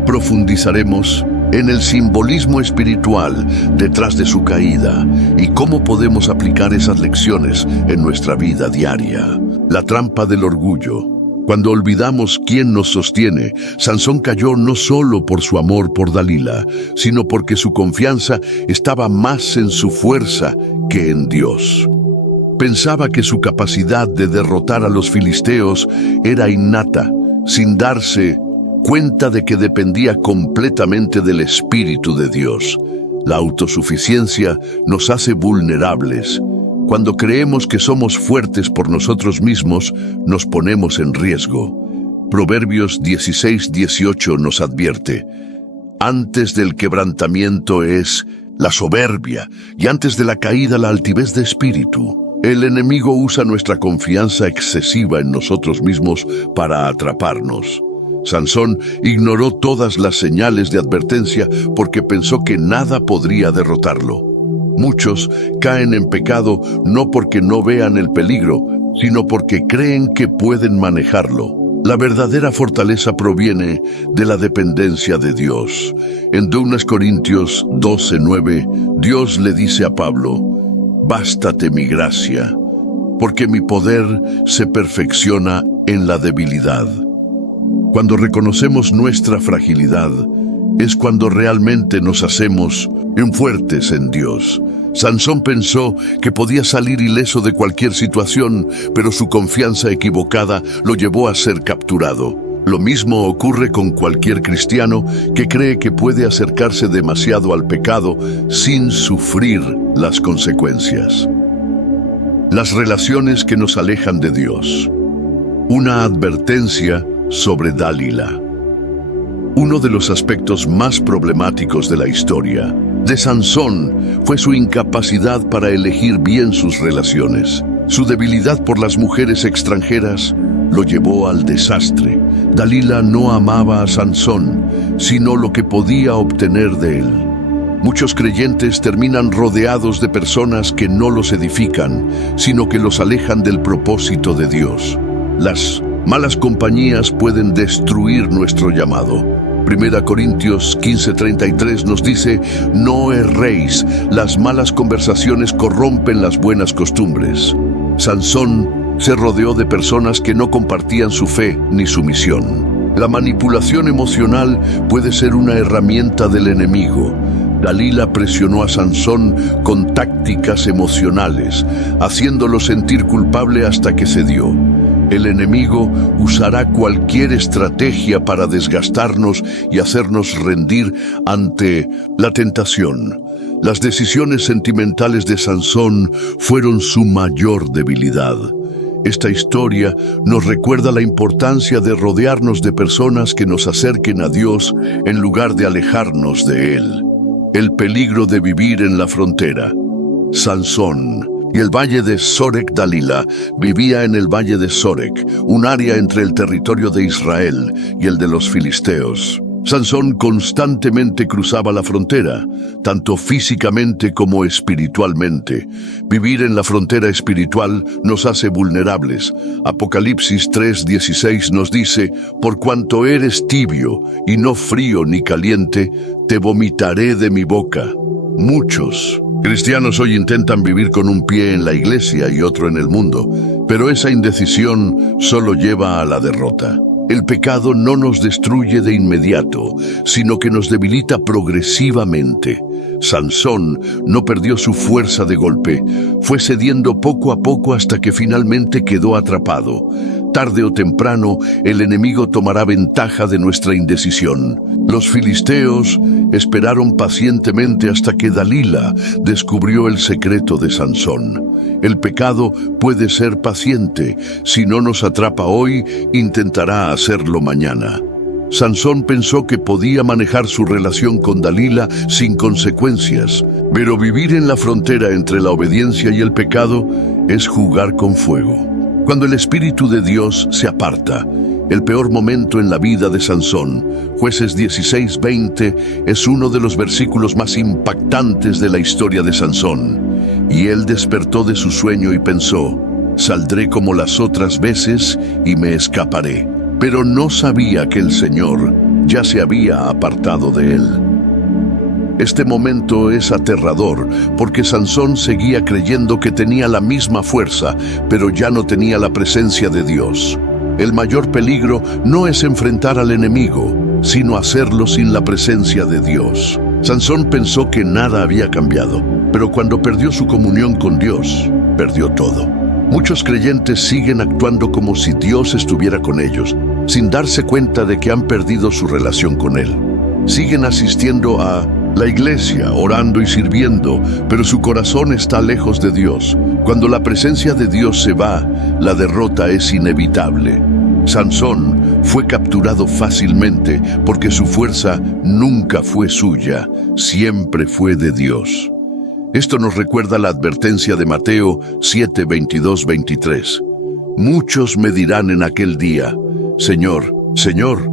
profundizaremos en el simbolismo espiritual detrás de su caída y cómo podemos aplicar esas lecciones en nuestra vida diaria. La trampa del orgullo. Cuando olvidamos quién nos sostiene, Sansón cayó no solo por su amor por Dalila, sino porque su confianza estaba más en su fuerza que en Dios. Pensaba que su capacidad de derrotar a los filisteos era innata, sin darse cuenta de que dependía completamente del Espíritu de Dios. La autosuficiencia nos hace vulnerables. Cuando creemos que somos fuertes por nosotros mismos, nos ponemos en riesgo. Proverbios 16:18 nos advierte: antes del quebrantamiento es la soberbia, y antes de la caída la altivez de espíritu. El enemigo usa nuestra confianza excesiva en nosotros mismos para atraparnos. Sansón ignoró todas las señales de advertencia porque pensó que nada podría derrotarlo. Muchos caen en pecado no porque no vean el peligro, sino porque creen que pueden manejarlo. La verdadera fortaleza proviene de la dependencia de Dios. En 2 Corintios 12:9, Dios le dice a Pablo: bástate mi gracia, porque mi poder se perfecciona en la debilidad. Cuando reconocemos nuestra fragilidad, es cuando realmente nos hacemos fuertes en Dios. Sansón pensó que podía salir ileso de cualquier situación, pero su confianza equivocada lo llevó a ser capturado. Lo mismo ocurre con cualquier cristiano que cree que puede acercarse demasiado al pecado sin sufrir las consecuencias. Las relaciones que nos alejan de Dios. Una advertencia sobre Dalila. Uno de los aspectos más problemáticos de la historia de Sansón fue su incapacidad para elegir bien sus relaciones. Su debilidad por las mujeres extranjeras lo llevó al desastre. Dalila no amaba a Sansón, sino lo que podía obtener de él. Muchos creyentes terminan rodeados de personas que no los edifican, sino que los alejan del propósito de Dios. Las malas compañías pueden destruir nuestro llamado. 1 Corintios 15:33 nos dice: no erréis, las malas conversaciones corrompen las buenas costumbres. Sansón se rodeó de personas que no compartían su fe ni su misión. La manipulación emocional puede ser una herramienta del enemigo. Dalila presionó a Sansón con tácticas emocionales, haciéndolo sentir culpable hasta que cedió. El enemigo usará cualquier estrategia para desgastarnos y hacernos rendir ante la tentación. Las decisiones sentimentales de Sansón fueron su mayor debilidad. Esta historia nos recuerda la importancia de rodearnos de personas que nos acerquen a Dios en lugar de alejarnos de Él. El peligro de vivir en la frontera. Sansón y el valle de Sorek. Dalila vivía en el valle de Sorek, un área entre el territorio de Israel y el de los filisteos. Sansón constantemente cruzaba la frontera, tanto físicamente como espiritualmente. Vivir en la frontera espiritual nos hace vulnerables. Apocalipsis 3:16 nos dice: por cuanto eres tibio y no frío ni caliente, te vomitaré de mi boca. Muchos Cristianos hoy intentan vivir con un pie en la iglesia y otro en el mundo, pero esa indecisión solo lleva a la derrota. El pecado no nos destruye de inmediato, sino que nos debilita progresivamente. Sansón no perdió su fuerza de golpe, fue cediendo poco a poco hasta que finalmente quedó atrapado. Tarde o temprano, el enemigo tomará ventaja de nuestra indecisión. Los filisteos esperaron pacientemente hasta que Dalila descubrió el secreto de Sansón. El pecado puede ser paciente. Si no nos atrapa hoy, intentará hacerlo mañana. Sansón pensó que podía manejar su relación con Dalila sin consecuencias, pero vivir en la frontera entre la obediencia y el pecado es jugar con fuego. Cuando el Espíritu de Dios se aparta, el peor momento en la vida de Sansón, Jueces 16:20, es uno de los versículos más impactantes de la historia de Sansón. Y él despertó de su sueño y pensó: saldré como las otras veces y me escaparé. Pero no sabía que el Señor ya se había apartado de él. Este momento es aterrador porque Sansón seguía creyendo que tenía la misma fuerza, pero ya no tenía la presencia de Dios. El mayor peligro no es enfrentar al enemigo, sino hacerlo sin la presencia de Dios. Sansón pensó que nada había cambiado, pero cuando perdió su comunión con Dios, perdió todo. Muchos creyentes siguen actuando como si Dios estuviera con ellos, sin darse cuenta de que han perdido su relación con Él. Siguen asistiendo a la iglesia, orando y sirviendo, pero su corazón está lejos de Dios. Cuando la presencia de Dios se va, la derrota es inevitable. Sansón fue capturado fácilmente porque su fuerza nunca fue suya, siempre fue de Dios. Esto nos recuerda la advertencia de Mateo 7:22-23. Muchos me dirán en aquel día: Señor, Señor,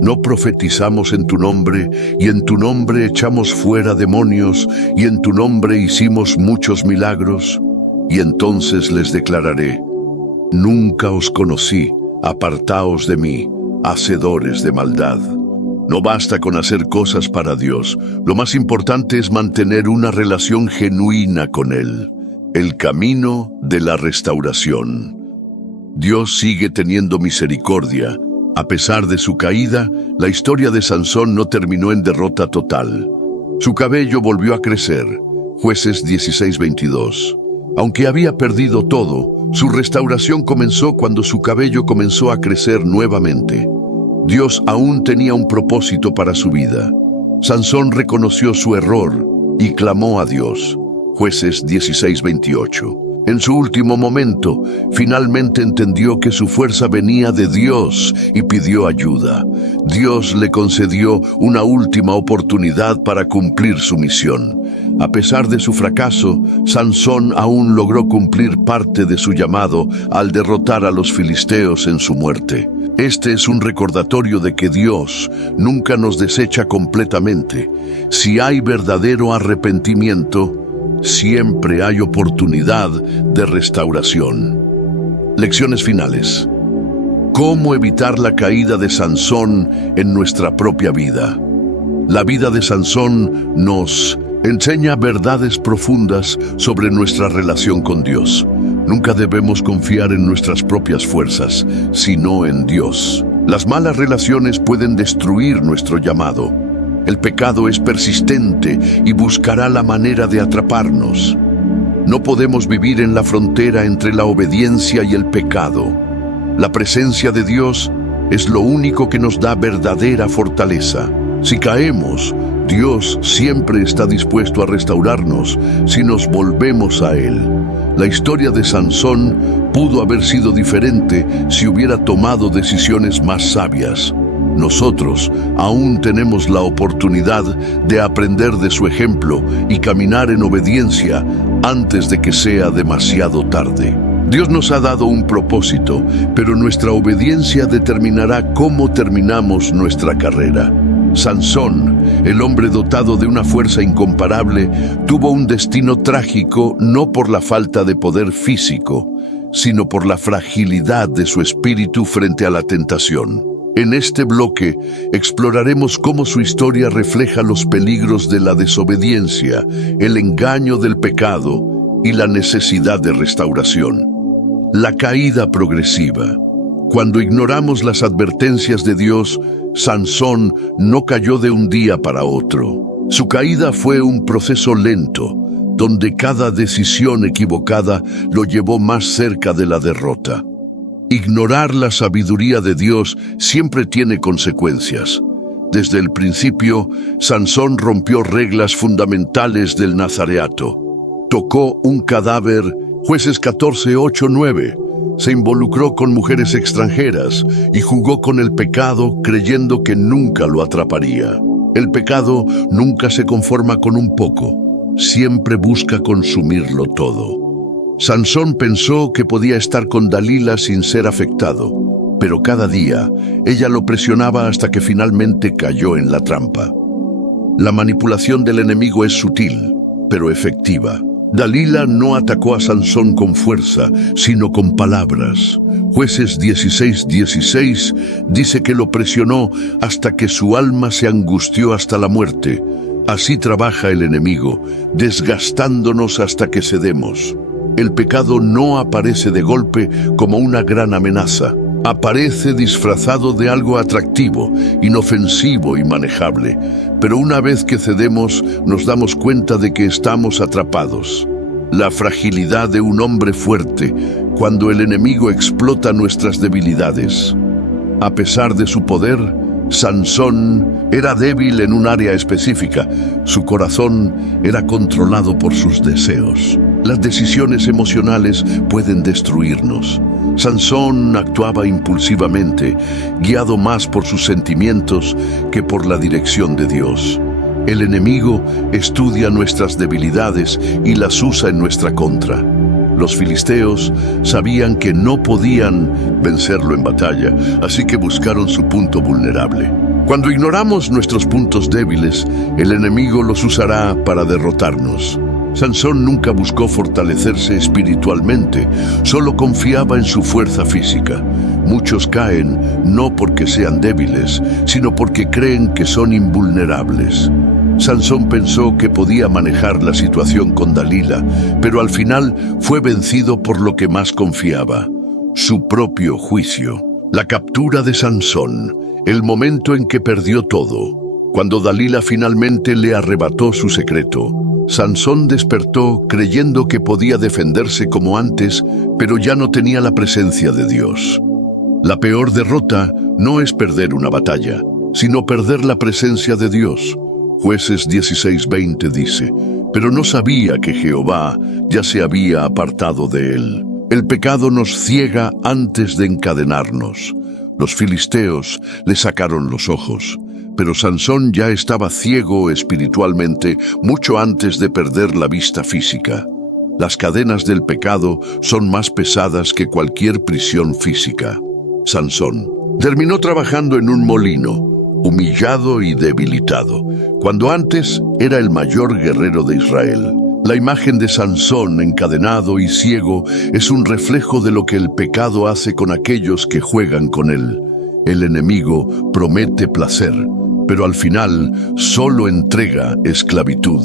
¿no profetizamos en tu nombre, y en tu nombre echamos fuera demonios, y en tu nombre hicimos muchos milagros? Y entonces les declararé: nunca os conocí, apartaos de mí, hacedores de maldad. No basta con hacer cosas para Dios, lo más importante es mantener una relación genuina con Él. El camino de la restauración. Dios sigue teniendo misericordia. A pesar de su caída, la historia de Sansón no terminó en derrota total. Su cabello volvió a crecer, Jueces 16:22. Aunque había perdido todo, su restauración comenzó cuando su cabello comenzó a crecer nuevamente. Dios aún tenía un propósito para su vida. Sansón reconoció su error y clamó a Dios, Jueces 16:28. En su último momento, finalmente entendió que su fuerza venía de Dios y pidió ayuda. Dios le concedió una última oportunidad para cumplir su misión. A pesar de su fracaso, Sansón aún logró cumplir parte de su llamado al derrotar a los filisteos en su muerte. Este es un recordatorio de que Dios nunca nos desecha completamente. Si hay verdadero arrepentimiento, siempre hay oportunidad de restauración. Lecciones finales. ¿Cómo evitar la caída de Sansón en nuestra propia vida? La vida de Sansón nos enseña verdades profundas sobre nuestra relación con Dios. Nunca debemos confiar en nuestras propias fuerzas, sino en Dios. Las malas relaciones pueden destruir nuestro llamado. El pecado es persistente y buscará la manera de atraparnos. No podemos vivir en la frontera entre la obediencia y el pecado. La presencia de Dios es lo único que nos da verdadera fortaleza. Si caemos, Dios siempre está dispuesto a restaurarnos si nos volvemos a Él. La historia de Sansón pudo haber sido diferente si hubiera tomado decisiones más sabias. Nosotros aún tenemos la oportunidad de aprender de su ejemplo y caminar en obediencia antes de que sea demasiado tarde. Dios nos ha dado un propósito, pero nuestra obediencia determinará cómo terminamos nuestra carrera. Sansón, el hombre dotado de una fuerza incomparable, tuvo un destino trágico no por la falta de poder físico, sino por la fragilidad de su espíritu frente a la tentación. En este bloque exploraremos cómo su historia refleja los peligros de la desobediencia, el engaño del pecado y la necesidad de restauración. La caída progresiva. Cuando ignoramos las advertencias de Dios, Sansón no cayó de un día para otro. Su caída fue un proceso lento, donde cada decisión equivocada lo llevó más cerca de la derrota. Ignorar la sabiduría de Dios siempre tiene consecuencias. Desde el principio, Sansón rompió reglas fundamentales del nazareato. Tocó un cadáver, Jueces 14, 8, 9. Se involucró con mujeres extranjeras y jugó con el pecado creyendo que nunca lo atraparía. El pecado nunca se conforma con un poco, siempre busca consumirlo todo. Sansón pensó que podía estar con Dalila sin ser afectado, pero cada día ella lo presionaba hasta que finalmente cayó en la trampa. La manipulación del enemigo es sutil, pero efectiva. Dalila no atacó a Sansón con fuerza, sino con palabras. Jueces 16:16 dice que lo presionó hasta que su alma se angustió hasta la muerte. Así trabaja el enemigo, desgastándonos hasta que cedemos. El pecado no aparece de golpe como una gran amenaza. Aparece disfrazado de algo atractivo, inofensivo y manejable. Pero una vez que cedemos, nos damos cuenta de que estamos atrapados. La fragilidad de un hombre fuerte, cuando el enemigo explota nuestras debilidades. A pesar de su poder, Sansón era débil en un área específica. Su corazón era controlado por sus deseos. Las decisiones emocionales pueden destruirnos. Sansón actuaba impulsivamente, guiado más por sus sentimientos que por la dirección de Dios. El enemigo estudia nuestras debilidades y las usa en nuestra contra. Los filisteos sabían que no podían vencerlo en batalla, así que buscaron su punto vulnerable. Cuando ignoramos nuestros puntos débiles, el enemigo los usará para derrotarnos. Sansón nunca buscó fortalecerse espiritualmente, solo confiaba en su fuerza física. Muchos caen no porque sean débiles, sino porque creen que son invulnerables. Sansón pensó que podía manejar la situación con Dalila, pero al final fue vencido por lo que más confiaba, su propio juicio. La captura de Sansón, el momento en que perdió todo. Cuando Dalila finalmente le arrebató su secreto, Sansón despertó creyendo que podía defenderse como antes, pero ya no tenía la presencia de Dios. La peor derrota no es perder una batalla, sino perder la presencia de Dios. Jueces 16:20 dice, pero no sabía que Jehová ya se había apartado de él. El pecado nos ciega antes de encadenarnos. Los filisteos le sacaron los ojos, pero Sansón ya estaba ciego espiritualmente mucho antes de perder la vista física. Las cadenas del pecado son más pesadas que cualquier prisión física. Sansón terminó trabajando en un molino, humillado y debilitado, cuando antes era el mayor guerrero de Israel. La imagen de Sansón encadenado y ciego es un reflejo de lo que el pecado hace con aquellos que juegan con él. El enemigo promete placer, pero al final solo entrega esclavitud.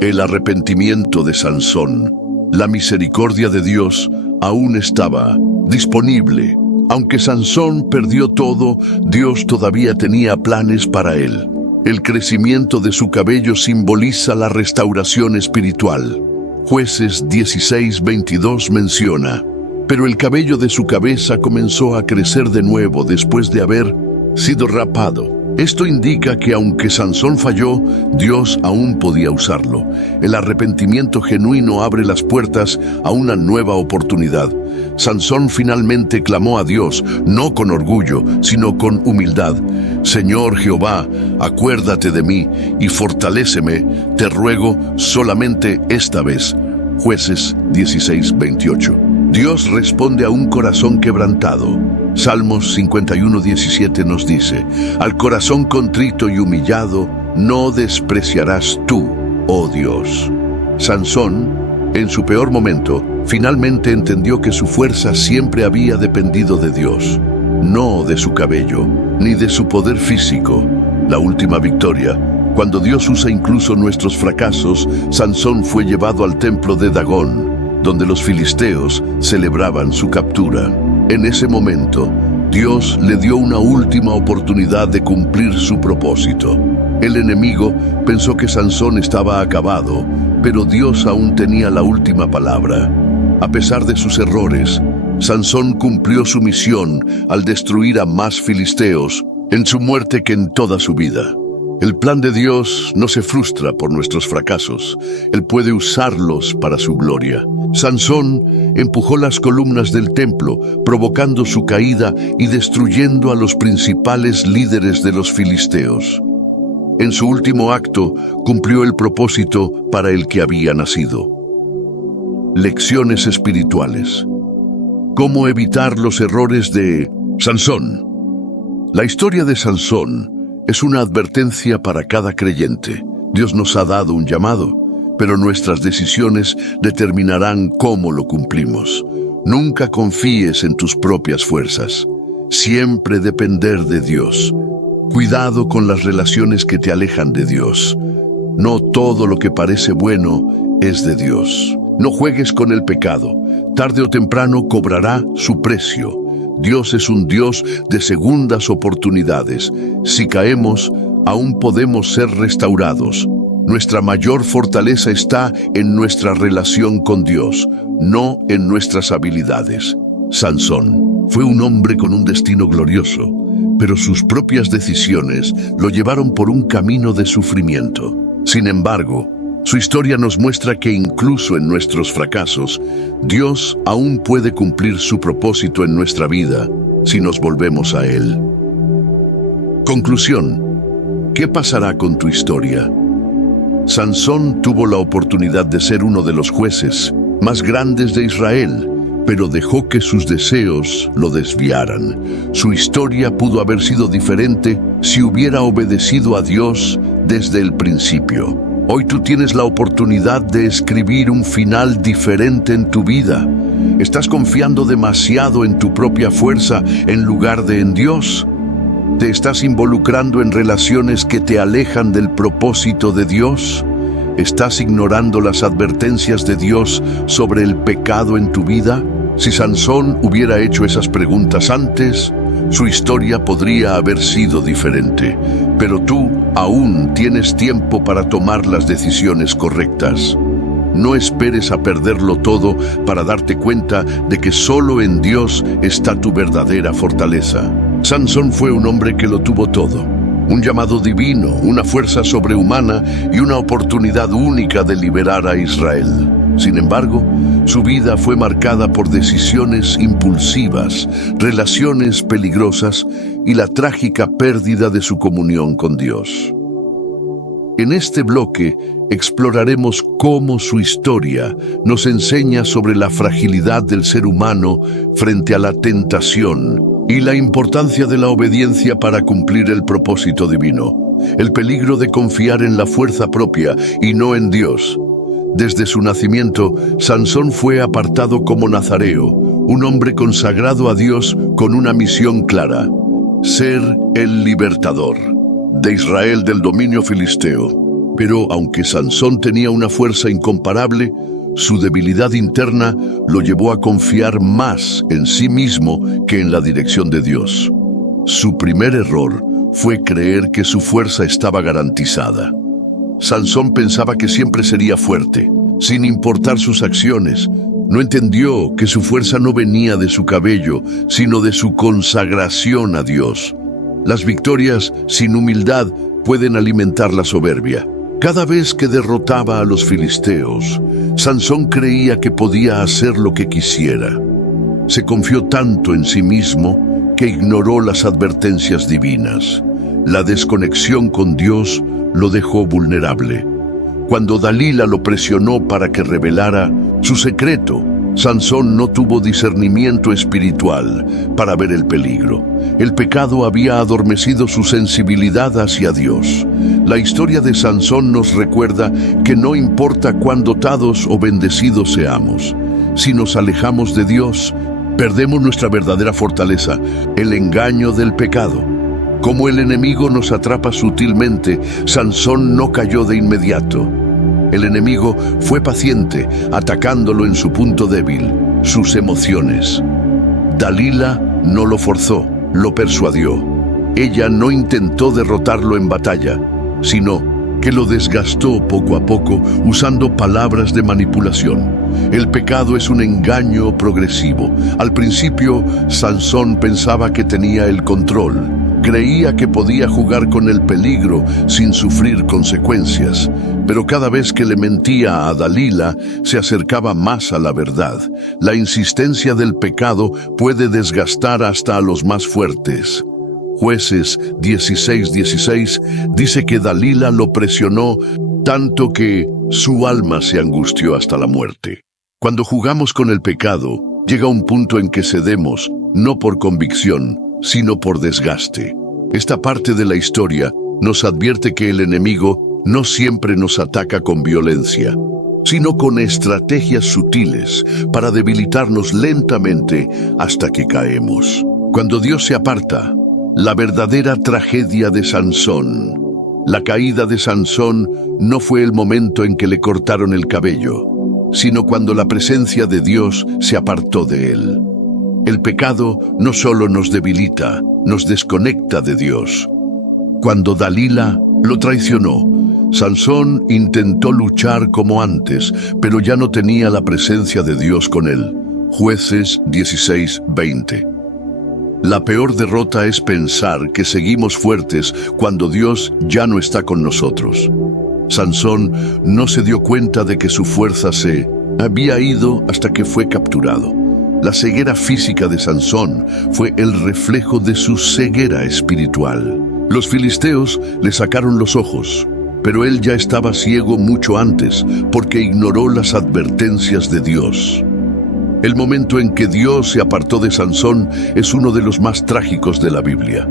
El arrepentimiento de Sansón, la misericordia de Dios, aún estaba disponible. Aunque Sansón perdió todo, Dios todavía tenía planes para él. El crecimiento de su cabello simboliza la restauración espiritual. Jueces 16:22 menciona, pero el cabello de su cabeza comenzó a crecer de nuevo después de haber sido rapado. Esto indica que aunque Sansón falló, Dios aún podía usarlo. El arrepentimiento genuino abre las puertas a una nueva oportunidad. Sansón finalmente clamó a Dios, no con orgullo, sino con humildad. Señor Jehová, acuérdate de mí y fortaléceme, te ruego solamente esta vez. Jueces 16:28. Dios responde a un corazón quebrantado. Salmos 51:17 nos dice, al corazón contrito y humillado no despreciarás tú, oh Dios. Sansón, en su peor momento, finalmente entendió que su fuerza siempre había dependido de Dios. no de su cabello, ni de su poder físico. La última victoria, cuando Dios usa incluso nuestros fracasos, Sansón fue llevado al templo de Dagón, donde los filisteos celebraban su captura. En ese momento, Dios le dio una última oportunidad de cumplir su propósito. El enemigo pensó que Sansón estaba acabado, pero Dios aún tenía la última palabra. A pesar de sus errores, Sansón cumplió su misión al destruir a más filisteos en su muerte que en toda su vida. El plan de Dios no se frustra por nuestros fracasos. Él puede usarlos para su gloria. Sansón empujó las columnas del templo, provocando su caída y destruyendo a los principales líderes de los filisteos. En su último acto, cumplió el propósito para el que había nacido. Lecciones espirituales. ¿Cómo evitar los errores de Sansón? La historia de Sansón es una advertencia para cada creyente. Dios nos ha dado un llamado, pero nuestras decisiones determinarán cómo lo cumplimos. Nunca confíes en tus propias fuerzas. Siempre depender de Dios. Cuidado con las relaciones que te alejan de Dios. No todo lo que parece bueno es de Dios. No juegues con el pecado. Tarde o temprano cobrará su precio. Dios es un Dios de segundas oportunidades. Si caemos, aún podemos ser restaurados. Nuestra mayor fortaleza está en nuestra relación con Dios, no en nuestras habilidades. Sansón fue un hombre con un destino glorioso, pero sus propias decisiones lo llevaron por un camino de sufrimiento. Sin embargo, su historia nos muestra que incluso en nuestros fracasos, Dios aún puede cumplir su propósito en nuestra vida si nos volvemos a Él. Conclusión. ¿Qué pasará con tu historia? Sansón tuvo la oportunidad de ser uno de los jueces más grandes de Israel, pero dejó que sus deseos lo desviaran. Su historia pudo haber sido diferente si hubiera obedecido a Dios desde el principio. Hoy tú tienes la oportunidad de escribir un final diferente en tu vida. ¿Estás confiando demasiado en tu propia fuerza en lugar de en Dios? ¿Te estás involucrando en relaciones que te alejan del propósito de Dios? ¿Estás ignorando las advertencias de Dios sobre el pecado en tu vida? Si Sansón hubiera hecho esas preguntas antes, su historia podría haber sido diferente. Pero tú aún tienes tiempo para tomar las decisiones correctas. No esperes a perderlo todo para darte cuenta de que solo en Dios está tu verdadera fortaleza. Sansón fue un hombre que lo tuvo todo. Un llamado divino, una fuerza sobrehumana y una oportunidad única de liberar a Israel. Sin embargo, su vida fue marcada por decisiones impulsivas, relaciones peligrosas y la trágica pérdida de su comunión con Dios. En este bloque exploraremos cómo su historia nos enseña sobre la fragilidad del ser humano frente a la tentación y la importancia de la obediencia para cumplir el propósito divino, el peligro de confiar en la fuerza propia y no en Dios. Desde su nacimiento, Sansón fue apartado como nazareo, un hombre consagrado a Dios con una misión clara: ser el libertador de Israel del dominio filisteo. Pero aunque Sansón tenía una fuerza incomparable, su debilidad interna lo llevó a confiar más en sí mismo que en la dirección de Dios. Su primer error fue creer que su fuerza estaba garantizada. Sansón pensaba que siempre sería fuerte, sin importar sus acciones. No entendió que su fuerza no venía de su cabello, sino de su consagración a Dios. Las victorias sin humildad pueden alimentar la soberbia. Cada vez que derrotaba a los filisteos, Sansón creía que podía hacer lo que quisiera. Se confió tanto en sí mismo que ignoró las advertencias divinas. La desconexión con Dios lo dejó vulnerable. Cuando Dalila lo presionó para que revelara su secreto, Sansón no tuvo discernimiento espiritual para ver el peligro. El pecado había adormecido su sensibilidad hacia Dios. La historia de Sansón nos recuerda que no importa cuán dotados o bendecidos seamos, si nos alejamos de Dios, Perdemos nuestra verdadera fortaleza, el engaño del pecado. Como el enemigo nos atrapa sutilmente, Sansón no cayó de inmediato. El enemigo fue paciente, atacándolo en su punto débil, sus emociones. Dalila no lo forzó, lo persuadió. Ella no intentó derrotarlo en batalla, sino que lo desgastó poco a poco usando palabras de manipulación. El pecado es un engaño progresivo. Al principio, Sansón pensaba que tenía el control. Creía que podía jugar con el peligro sin sufrir consecuencias. Pero cada vez que le mentía a Dalila, se acercaba más a la verdad. La insistencia del pecado puede desgastar hasta a los más fuertes. Jueces 16:16 dice que Dalila lo presionó tanto que su alma se angustió hasta la muerte. Cuando jugamos con el pecado, llega un punto en que cedemos, no por convicción, sino por desgaste. Esta parte de la historia nos advierte que el enemigo no siempre nos ataca con violencia, sino con estrategias sutiles para debilitarnos lentamente hasta que caemos. Cuando Dios se aparta, la verdadera tragedia de Sansón. La caída de Sansón no fue el momento en que le cortaron el cabello, sino cuando la presencia de Dios se apartó de él. El pecado no solo nos debilita, nos desconecta de Dios. Cuando Dalila lo traicionó, Sansón intentó luchar como antes, pero ya no tenía la presencia de Dios con él. Jueces 16:20. La peor derrota es pensar que seguimos fuertes cuando Dios ya no está con nosotros. Sansón no se dio cuenta de que su fuerza se había ido hasta que fue capturado. La ceguera física de Sansón fue el reflejo de su ceguera espiritual. Los filisteos le sacaron los ojos, pero él ya estaba ciego mucho antes porque ignoró las advertencias de Dios. El momento en que Dios se apartó de Sansón es uno de los más trágicos de la Biblia.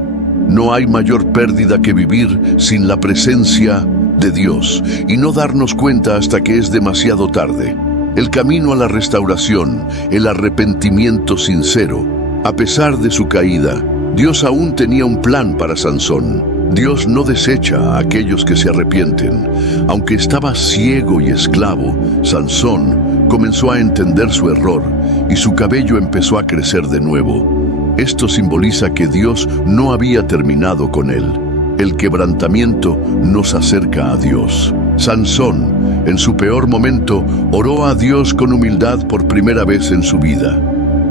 No hay mayor pérdida que vivir sin la presencia de Dios y no darnos cuenta hasta que es demasiado tarde. El camino a la restauración, el arrepentimiento sincero. A pesar de su caída, Dios aún tenía un plan para Sansón. Dios no desecha a aquellos que se arrepienten. Aunque estaba ciego y esclavo, Sansón comenzó a entender su error y su cabello empezó a crecer de nuevo. Esto simboliza que Dios no había terminado con él. El quebrantamiento nos acerca a Dios. Sansón, en su peor momento, oró a Dios con humildad por primera vez en su vida.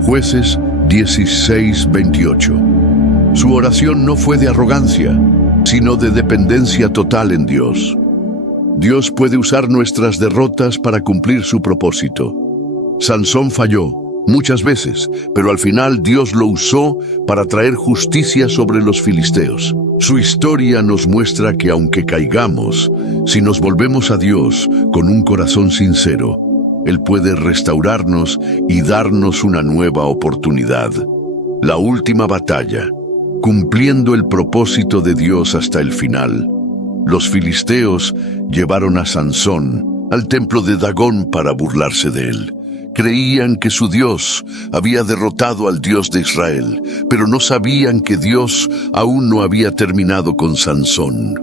Jueces 16:28. Su oración no fue de arrogancia, sino de dependencia total en Dios. Dios puede usar nuestras derrotas para cumplir su propósito. Sansón falló muchas veces, pero al final Dios lo usó para traer justicia sobre los filisteos. Su historia nos muestra que aunque caigamos, si nos volvemos a Dios con un corazón sincero, Él puede restaurarnos y darnos una nueva oportunidad. La última batalla, cumpliendo el propósito de Dios hasta el final. Los filisteos llevaron a Sansón al templo de Dagón para burlarse de él. Creían que su Dios había derrotado al Dios de Israel, pero no sabían que Dios aún no había terminado con Sansón.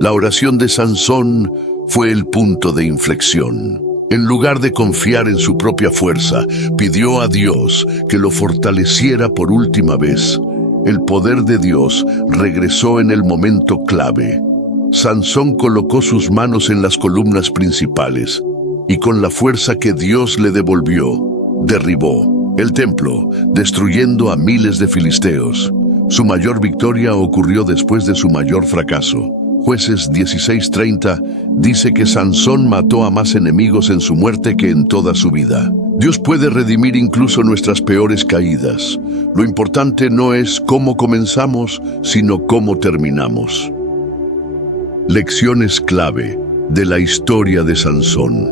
La oración de Sansón fue el punto de inflexión. En lugar de confiar en su propia fuerza, pidió a Dios que lo fortaleciera por última vez. El poder de Dios regresó en el momento clave. Sansón colocó sus manos en las columnas principales y con la fuerza que Dios le devolvió, derribó el templo, destruyendo a miles de filisteos. Su mayor victoria ocurrió después de su mayor fracaso. Jueces 16:30 dice que Sansón mató a más enemigos en su muerte que en toda su vida. Dios puede redimir incluso nuestras peores caídas. Lo importante no es cómo comenzamos, sino cómo terminamos. Lecciones clave de la historia de Sansón.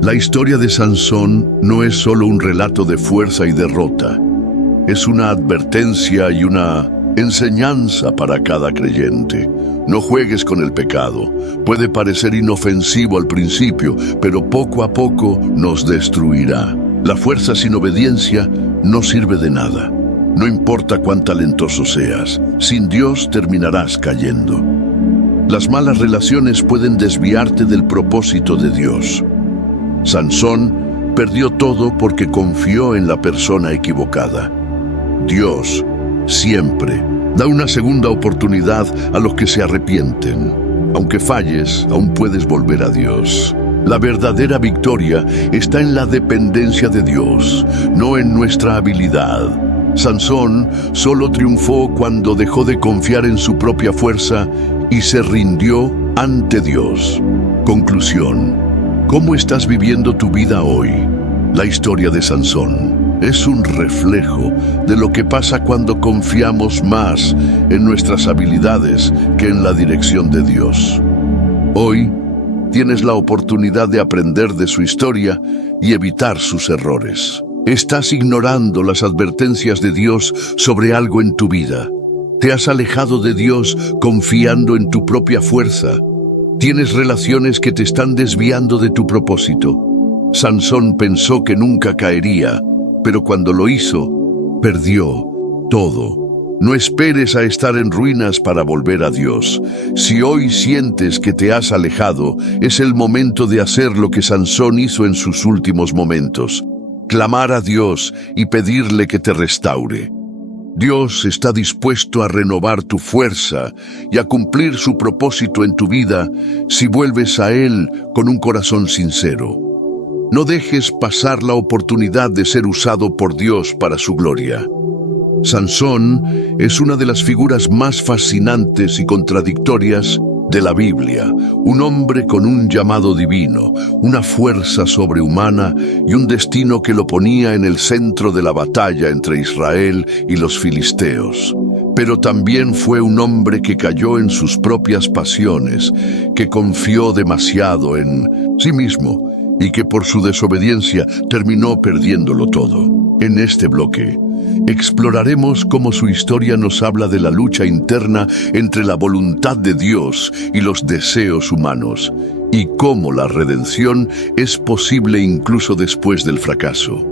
La historia de Sansón no es solo un relato de fuerza y derrota. Es una advertencia y una enseñanza para cada creyente. No juegues con el pecado. Puede parecer inofensivo al principio, pero poco a poco nos destruirá. La fuerza sin obediencia no sirve de nada. No importa cuán talentoso seas, sin Dios terminarás cayendo. Las malas relaciones pueden desviarte del propósito de Dios. Sansón perdió todo porque confió en la persona equivocada. Dios siempre da una segunda oportunidad a los que se arrepienten. Aunque falles, aún puedes volver a Dios. La verdadera victoria está en la dependencia de Dios, no en nuestra habilidad. Sansón solo triunfó cuando dejó de confiar en su propia fuerza y se rindió ante Dios. Conclusión: ¿cómo estás viviendo tu vida hoy? La historia de Sansón es un reflejo de lo que pasa cuando confiamos más en nuestras habilidades que en la dirección de Dios. Hoy tienes la oportunidad de aprender de su historia y evitar sus errores. Estás ignorando las advertencias de Dios sobre algo en tu vida. Te has alejado de Dios confiando en tu propia fuerza. Tienes relaciones que te están desviando de tu propósito. Sansón pensó que nunca caería, pero cuando lo hizo, perdió todo. No esperes a estar en ruinas para volver a Dios. Si hoy sientes que te has alejado, es el momento de hacer lo que Sansón hizo en sus últimos momentos: clamar a Dios y pedirle que te restaure. Dios está dispuesto a renovar tu fuerza y a cumplir su propósito en tu vida si vuelves a Él con un corazón sincero. No dejes pasar la oportunidad de ser usado por Dios para su gloria. Sansón es una de las figuras más fascinantes y contradictorias de la Biblia, un hombre con un llamado divino, una fuerza sobrehumana y un destino que lo ponía en el centro de la batalla entre Israel y los filisteos. Pero también fue un hombre que cayó en sus propias pasiones, que confió demasiado en sí mismo y que por su desobediencia terminó perdiéndolo todo. En este bloque exploraremos cómo su historia nos habla de la lucha interna entre la voluntad de Dios y los deseos humanos, y cómo la redención es posible incluso después del fracaso.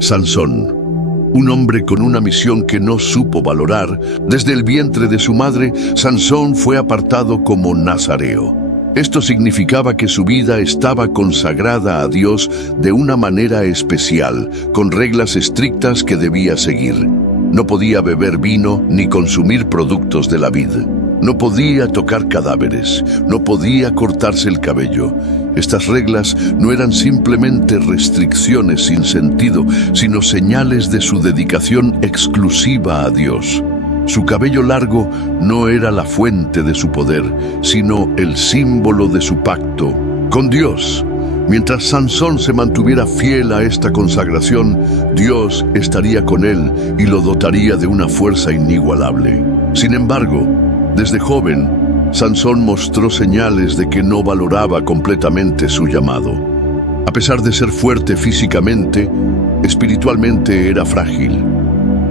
Sansón, un hombre con una misión que no supo valorar. Desde el vientre de su madre, Sansón fue apartado como nazareo. Esto significaba que su vida estaba consagrada a Dios de una manera especial, con reglas estrictas que debía seguir. No podía beber vino ni consumir productos de la vid. No podía tocar cadáveres, no podía cortarse el cabello. Estas reglas no eran simplemente restricciones sin sentido, sino señales de su dedicación exclusiva a Dios. Su cabello largo no era la fuente de su poder, sino el símbolo de su pacto con Dios. Mientras Sansón se mantuviera fiel a esta consagración, Dios estaría con él y lo dotaría de una fuerza inigualable. Sin embargo, desde joven, Sansón mostró señales de que no valoraba completamente su llamado. A pesar de ser fuerte físicamente, espiritualmente era frágil.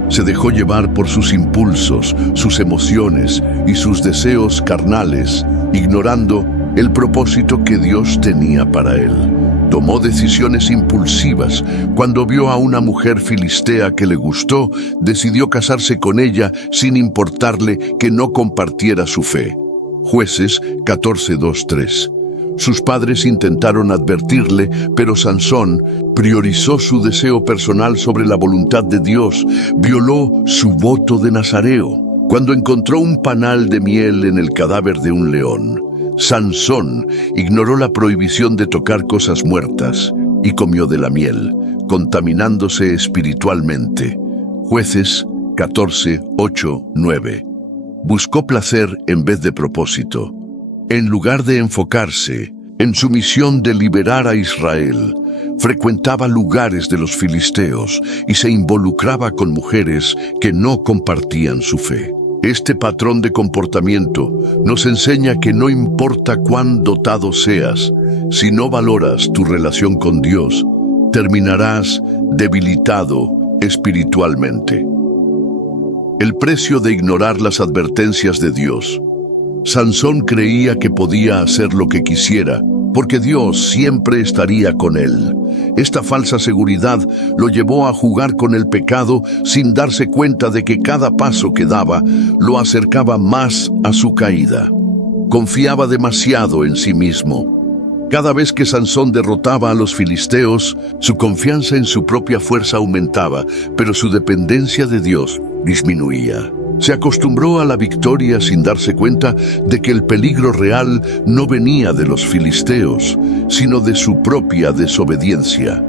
Se dejó llevar por sus impulsos, sus emociones y sus deseos carnales, ignorando el propósito que Dios tenía para él. Tomó decisiones impulsivas. Cuando vio a una mujer filistea que le gustó, decidió casarse con ella sin importarle que no compartiera su fe. Jueces 14:2-3. Sus padres intentaron advertirle, pero Sansón priorizó su deseo personal sobre la voluntad de Dios. Violó su voto de nazareo cuando encontró un panal de miel en el cadáver de un león. Sansón ignoró la prohibición de tocar cosas muertas y comió de la miel, contaminándose espiritualmente. Jueces 14:8-9. Buscó placer en vez de propósito. En lugar de enfocarse en su misión de liberar a Israel, frecuentaba lugares de los filisteos y se involucraba con mujeres que no compartían su fe. Este patrón de comportamiento nos enseña que no importa cuán dotado seas, si no valoras tu relación con Dios, terminarás debilitado espiritualmente. El precio de ignorar las advertencias de Dios. Sansón creía que podía hacer lo que quisiera, porque Dios siempre estaría con él. Esta falsa seguridad lo llevó a jugar con el pecado sin darse cuenta de que cada paso que daba lo acercaba más a su caída. Confiaba demasiado en sí mismo. Cada vez que Sansón derrotaba a los filisteos, su confianza en su propia fuerza aumentaba, pero su dependencia de Dios disminuía. Se acostumbró a la victoria sin darse cuenta de que el peligro real no venía de los filisteos, sino de su propia desobediencia.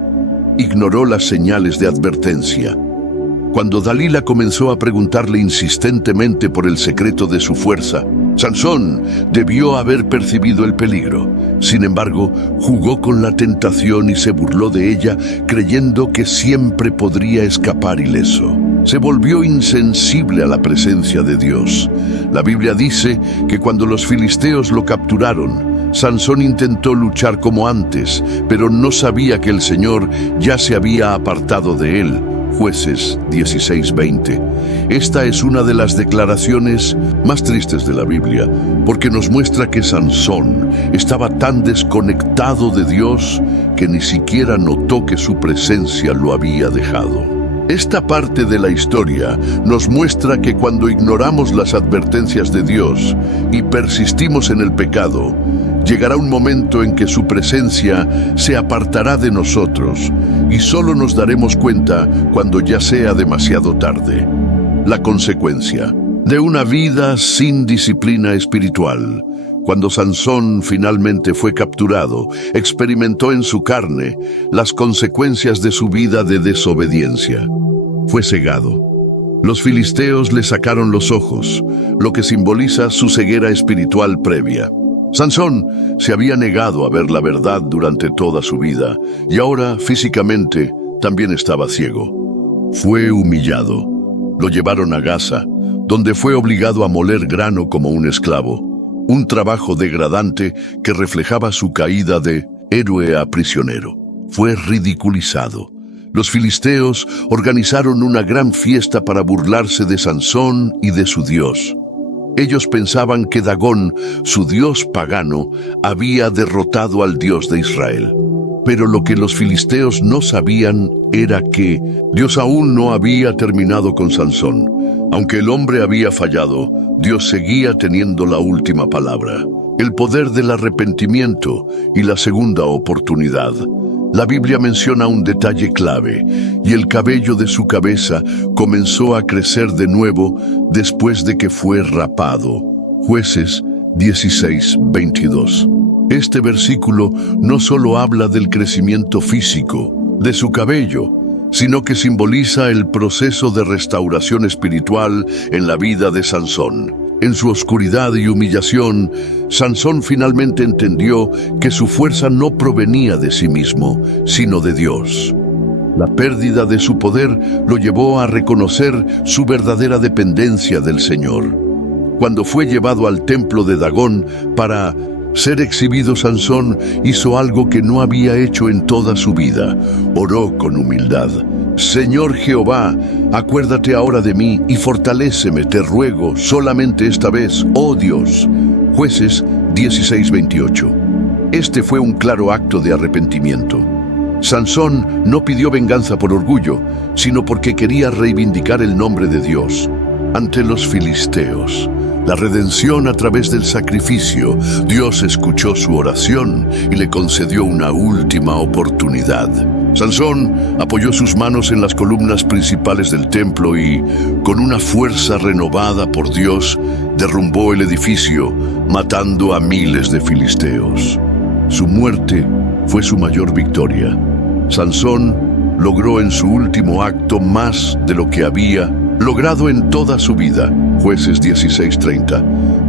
Ignoró las señales de advertencia. Cuando Dalila comenzó a preguntarle insistentemente por el secreto de su fuerza, Sansón debió haber percibido el peligro. Sin embargo, jugó con la tentación y se burló de ella, creyendo que siempre podría escapar ileso. Se volvió insensible a la presencia de Dios. La Biblia dice que cuando los filisteos lo capturaron, Sansón intentó luchar como antes, pero no sabía que el Señor ya se había apartado de él. Jueces 16:20. Esta es una de las declaraciones más tristes de la Biblia, porque nos muestra que Sansón estaba tan desconectado de Dios que ni siquiera notó que su presencia lo había dejado. Esta parte de la historia nos muestra que cuando ignoramos las advertencias de Dios y persistimos en el pecado, llegará un momento en que su presencia se apartará de nosotros y solo nos daremos cuenta cuando ya sea demasiado tarde. La consecuencia de una vida sin disciplina espiritual. Cuando Sansón finalmente fue capturado, experimentó en su carne las consecuencias de su vida de desobediencia. Fue cegado. Los filisteos le sacaron los ojos, lo que simboliza su ceguera espiritual previa. Sansón se había negado a ver la verdad durante toda su vida y ahora físicamente también estaba ciego. Fue humillado. Lo llevaron a Gaza, donde fue obligado a moler grano como un esclavo. Un trabajo degradante que reflejaba su caída de héroe a prisionero. Fue ridiculizado. Los filisteos organizaron una gran fiesta para burlarse de Sansón y de su Dios. Ellos pensaban que Dagón, su dios pagano, había derrotado al Dios de Israel. Pero lo que los filisteos no sabían era que Dios aún no había terminado con Sansón. Aunque el hombre había fallado, Dios seguía teniendo la última palabra. El poder del arrepentimiento y la segunda oportunidad. La Biblia menciona un detalle clave, y el cabello de su cabeza comenzó a crecer de nuevo después de que fue rapado. Jueces 16:22. Este versículo no solo habla del crecimiento físico de su cabello, sino que simboliza el proceso de restauración espiritual en la vida de Sansón. En su oscuridad y humillación, Sansón finalmente entendió que su fuerza no provenía de sí mismo, sino de Dios. La pérdida de su poder lo llevó a reconocer su verdadera dependencia del Señor. Cuando fue llevado al templo de Dagón para ser exhibido, Sansón hizo algo que no había hecho en toda su vida. Oró con humildad. Señor Jehová, acuérdate ahora de mí y fortaléceme, te ruego, solamente esta vez, oh Dios. Jueces 16:28. Este fue un claro acto de arrepentimiento. Sansón no pidió venganza por orgullo, sino porque quería reivindicar el nombre de Dios ante los filisteos. La redención a través del sacrificio. Dios escuchó su oración y le concedió una última oportunidad. Sansón apoyó sus manos en las columnas principales del templo y, con una fuerza renovada por Dios, derrumbó el edificio, matando a miles de filisteos. Su muerte fue su mayor victoria. Sansón logró en su último acto más de lo que había logrado en toda su vida. Jueces 16:30.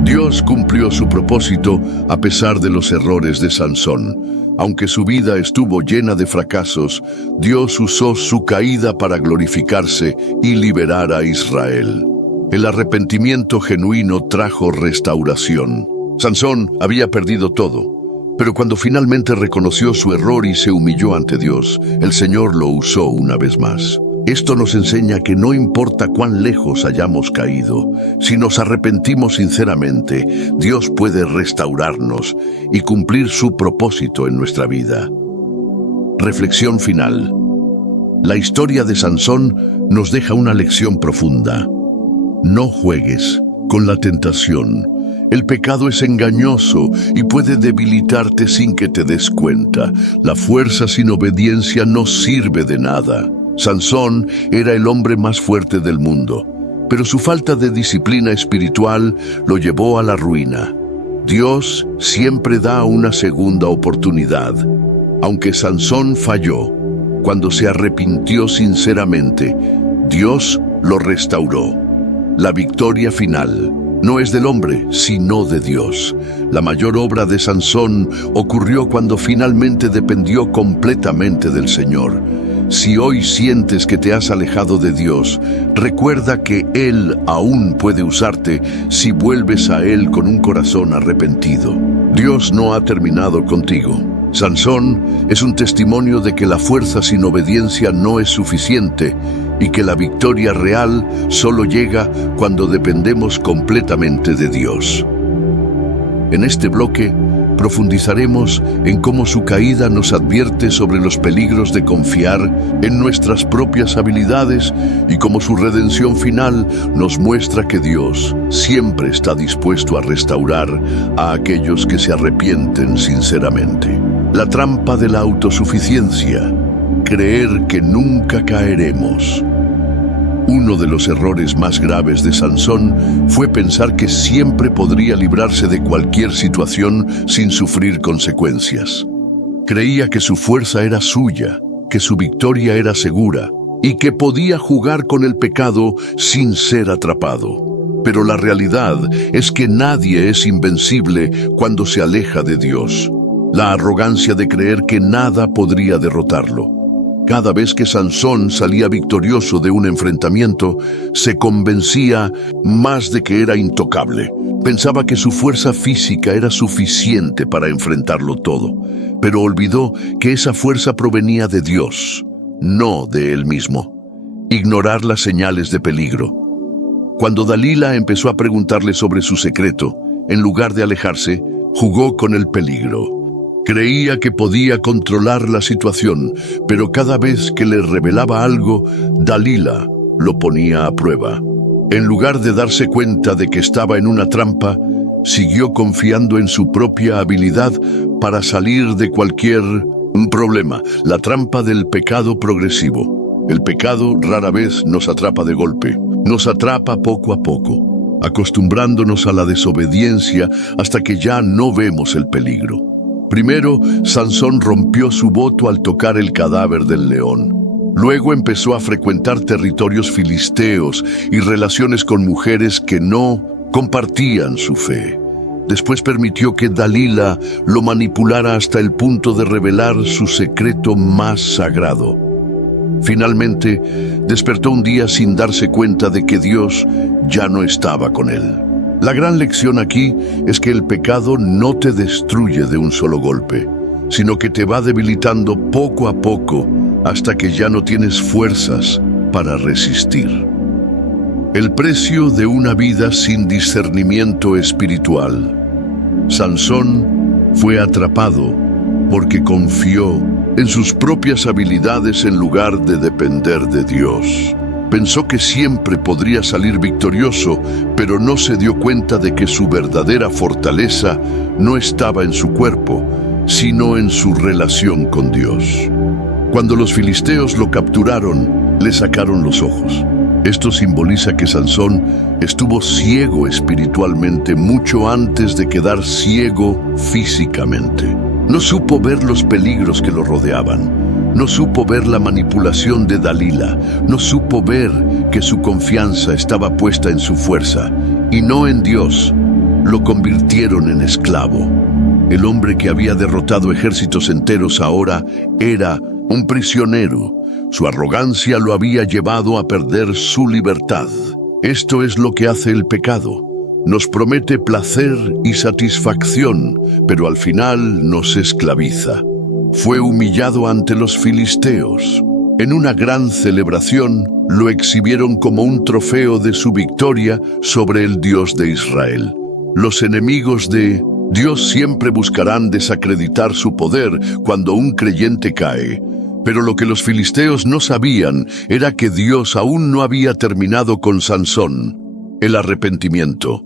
Dios cumplió su propósito a pesar de los errores de Sansón. Aunque su vida estuvo llena de fracasos, Dios usó su caída para glorificarse y liberar a Israel. El arrepentimiento genuino trajo restauración. Sansón había perdido todo, pero cuando finalmente reconoció su error y se humilló ante Dios, el Señor lo usó una vez más. Esto nos enseña que no importa cuán lejos hayamos caído, si nos arrepentimos sinceramente, Dios puede restaurarnos y cumplir su propósito en nuestra vida. Reflexión final. La historia de Sansón nos deja una lección profunda. No juegues con la tentación. El pecado es engañoso y puede debilitarte sin que te des cuenta. La fuerza sin obediencia no sirve de nada. Sansón era el hombre más fuerte del mundo, pero su falta de disciplina espiritual lo llevó a la ruina. Dios siempre da una segunda oportunidad. Aunque Sansón falló, cuando se arrepintió sinceramente, Dios lo restauró. La victoria final no es del hombre, sino de Dios. La mayor obra de Sansón ocurrió cuando finalmente dependió completamente del Señor. Si hoy sientes que te has alejado de Dios, recuerda que Él aún puede usarte si vuelves a Él con un corazón arrepentido. Dios no ha terminado contigo. Sansón es un testimonio de que la fuerza sin obediencia no es suficiente y que la victoria real solo llega cuando dependemos completamente de Dios. En este bloque profundizaremos en cómo su caída nos advierte sobre los peligros de confiar en nuestras propias habilidades y cómo su redención final nos muestra que Dios siempre está dispuesto a restaurar a aquellos que se arrepienten sinceramente. La trampa de la autosuficiencia, creer que nunca caeremos. Uno de los errores más graves de Sansón fue pensar que siempre podría librarse de cualquier situación sin sufrir consecuencias. Creía que su fuerza era suya, que su victoria era segura y que podía jugar con el pecado sin ser atrapado. Pero la realidad es que nadie es invencible cuando se aleja de Dios. La arrogancia de creer que nada podría derrotarlo. Cada vez que Sansón salía victorioso de un enfrentamiento, se convencía más de que era intocable. Pensaba que su fuerza física era suficiente para enfrentarlo todo, pero olvidó que esa fuerza provenía de Dios, no de él mismo. Ignorar las señales de peligro. Cuando Dalila empezó a preguntarle sobre su secreto, en lugar de alejarse, jugó con el peligro. Creía que podía controlar la situación, pero cada vez que le revelaba algo, Dalila lo ponía a prueba. En lugar de darse cuenta de que estaba en una trampa, siguió confiando en su propia habilidad para salir de cualquier problema. La trampa del pecado progresivo. El pecado rara vez nos atrapa de golpe, nos atrapa poco a poco, acostumbrándonos a la desobediencia hasta que ya no vemos el peligro. Primero, Sansón rompió su voto al tocar el cadáver del león. Luego empezó a frecuentar territorios filisteos y relaciones con mujeres que no compartían su fe. Después permitió que Dalila lo manipulara hasta el punto de revelar su secreto más sagrado. Finalmente, despertó un día sin darse cuenta de que Dios ya no estaba con él. La gran lección aquí es que el pecado no te destruye de un solo golpe, sino que te va debilitando poco a poco hasta que ya no tienes fuerzas para resistir. El precio de una vida sin discernimiento espiritual. Sansón fue atrapado porque confió en sus propias habilidades en lugar de depender de Dios. Pensó que siempre podría salir victorioso, pero no se dio cuenta de que su verdadera fortaleza no estaba en su cuerpo, sino en su relación con Dios. Cuando los filisteos lo capturaron, le sacaron los ojos. Esto simboliza que Sansón estuvo ciego espiritualmente mucho antes de quedar ciego físicamente. No supo ver los peligros que lo rodeaban. No supo ver la manipulación de Dalila, no supo ver que su confianza estaba puesta en su fuerza y no en Dios. Lo convirtieron en esclavo. El hombre que había derrotado ejércitos enteros ahora era un prisionero. Su arrogancia lo había llevado a perder su libertad. Esto es lo que hace el pecado. Nos promete placer y satisfacción, pero al final nos esclaviza. Fue humillado ante los filisteos. En una gran celebración, lo exhibieron como un trofeo de su victoria sobre el Dios de Israel. Los enemigos de Dios siempre buscarán desacreditar su poder cuando un creyente cae. Pero lo que los filisteos no sabían era que Dios aún no había terminado con Sansón. El arrepentimiento.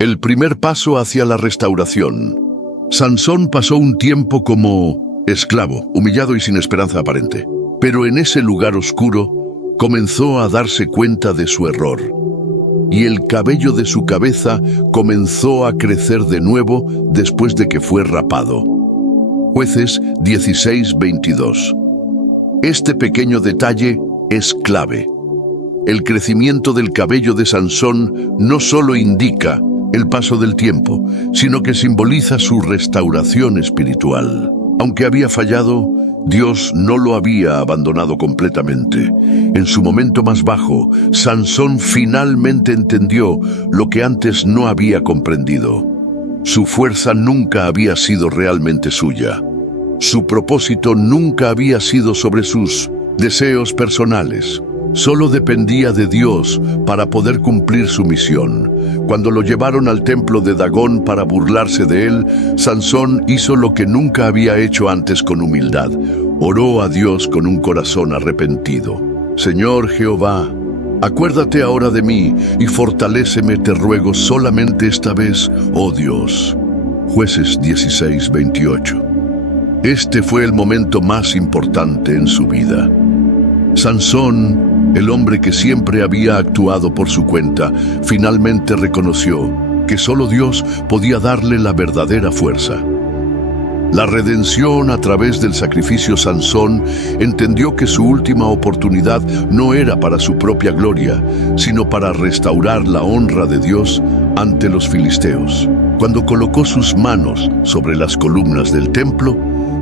El primer paso hacia la restauración. Sansón pasó un tiempo como esclavo, humillado y sin esperanza aparente. Pero en ese lugar oscuro comenzó a darse cuenta de su error. Y el cabello de su cabeza comenzó a crecer de nuevo después de que fue rapado. Jueces 16:22. Este pequeño detalle es clave. El crecimiento del cabello de Sansón no solo indica el paso del tiempo, sino que simboliza su restauración espiritual. Aunque había fallado, Dios no lo había abandonado completamente. En su momento más bajo, Sansón finalmente entendió lo que antes no había comprendido. Su fuerza nunca había sido realmente suya. Su propósito nunca había sido sobre sus deseos personales. Solo dependía de Dios para poder cumplir su misión. Cuando lo llevaron al templo de Dagón para burlarse de él, Sansón hizo lo que nunca había hecho antes con humildad. Oró a Dios con un corazón arrepentido. Señor Jehová, acuérdate ahora de mí y fortaléceme, te ruego, solamente esta vez, oh Dios. Jueces 16:28. Este fue el momento más importante en su vida. Sansón, el hombre que siempre había actuado por su cuenta, finalmente reconoció que solo Dios podía darle la verdadera fuerza. La redención a través del sacrificio. Sansón entendió que su última oportunidad no era para su propia gloria, sino para restaurar la honra de Dios ante los filisteos. Cuando colocó sus manos sobre las columnas del templo,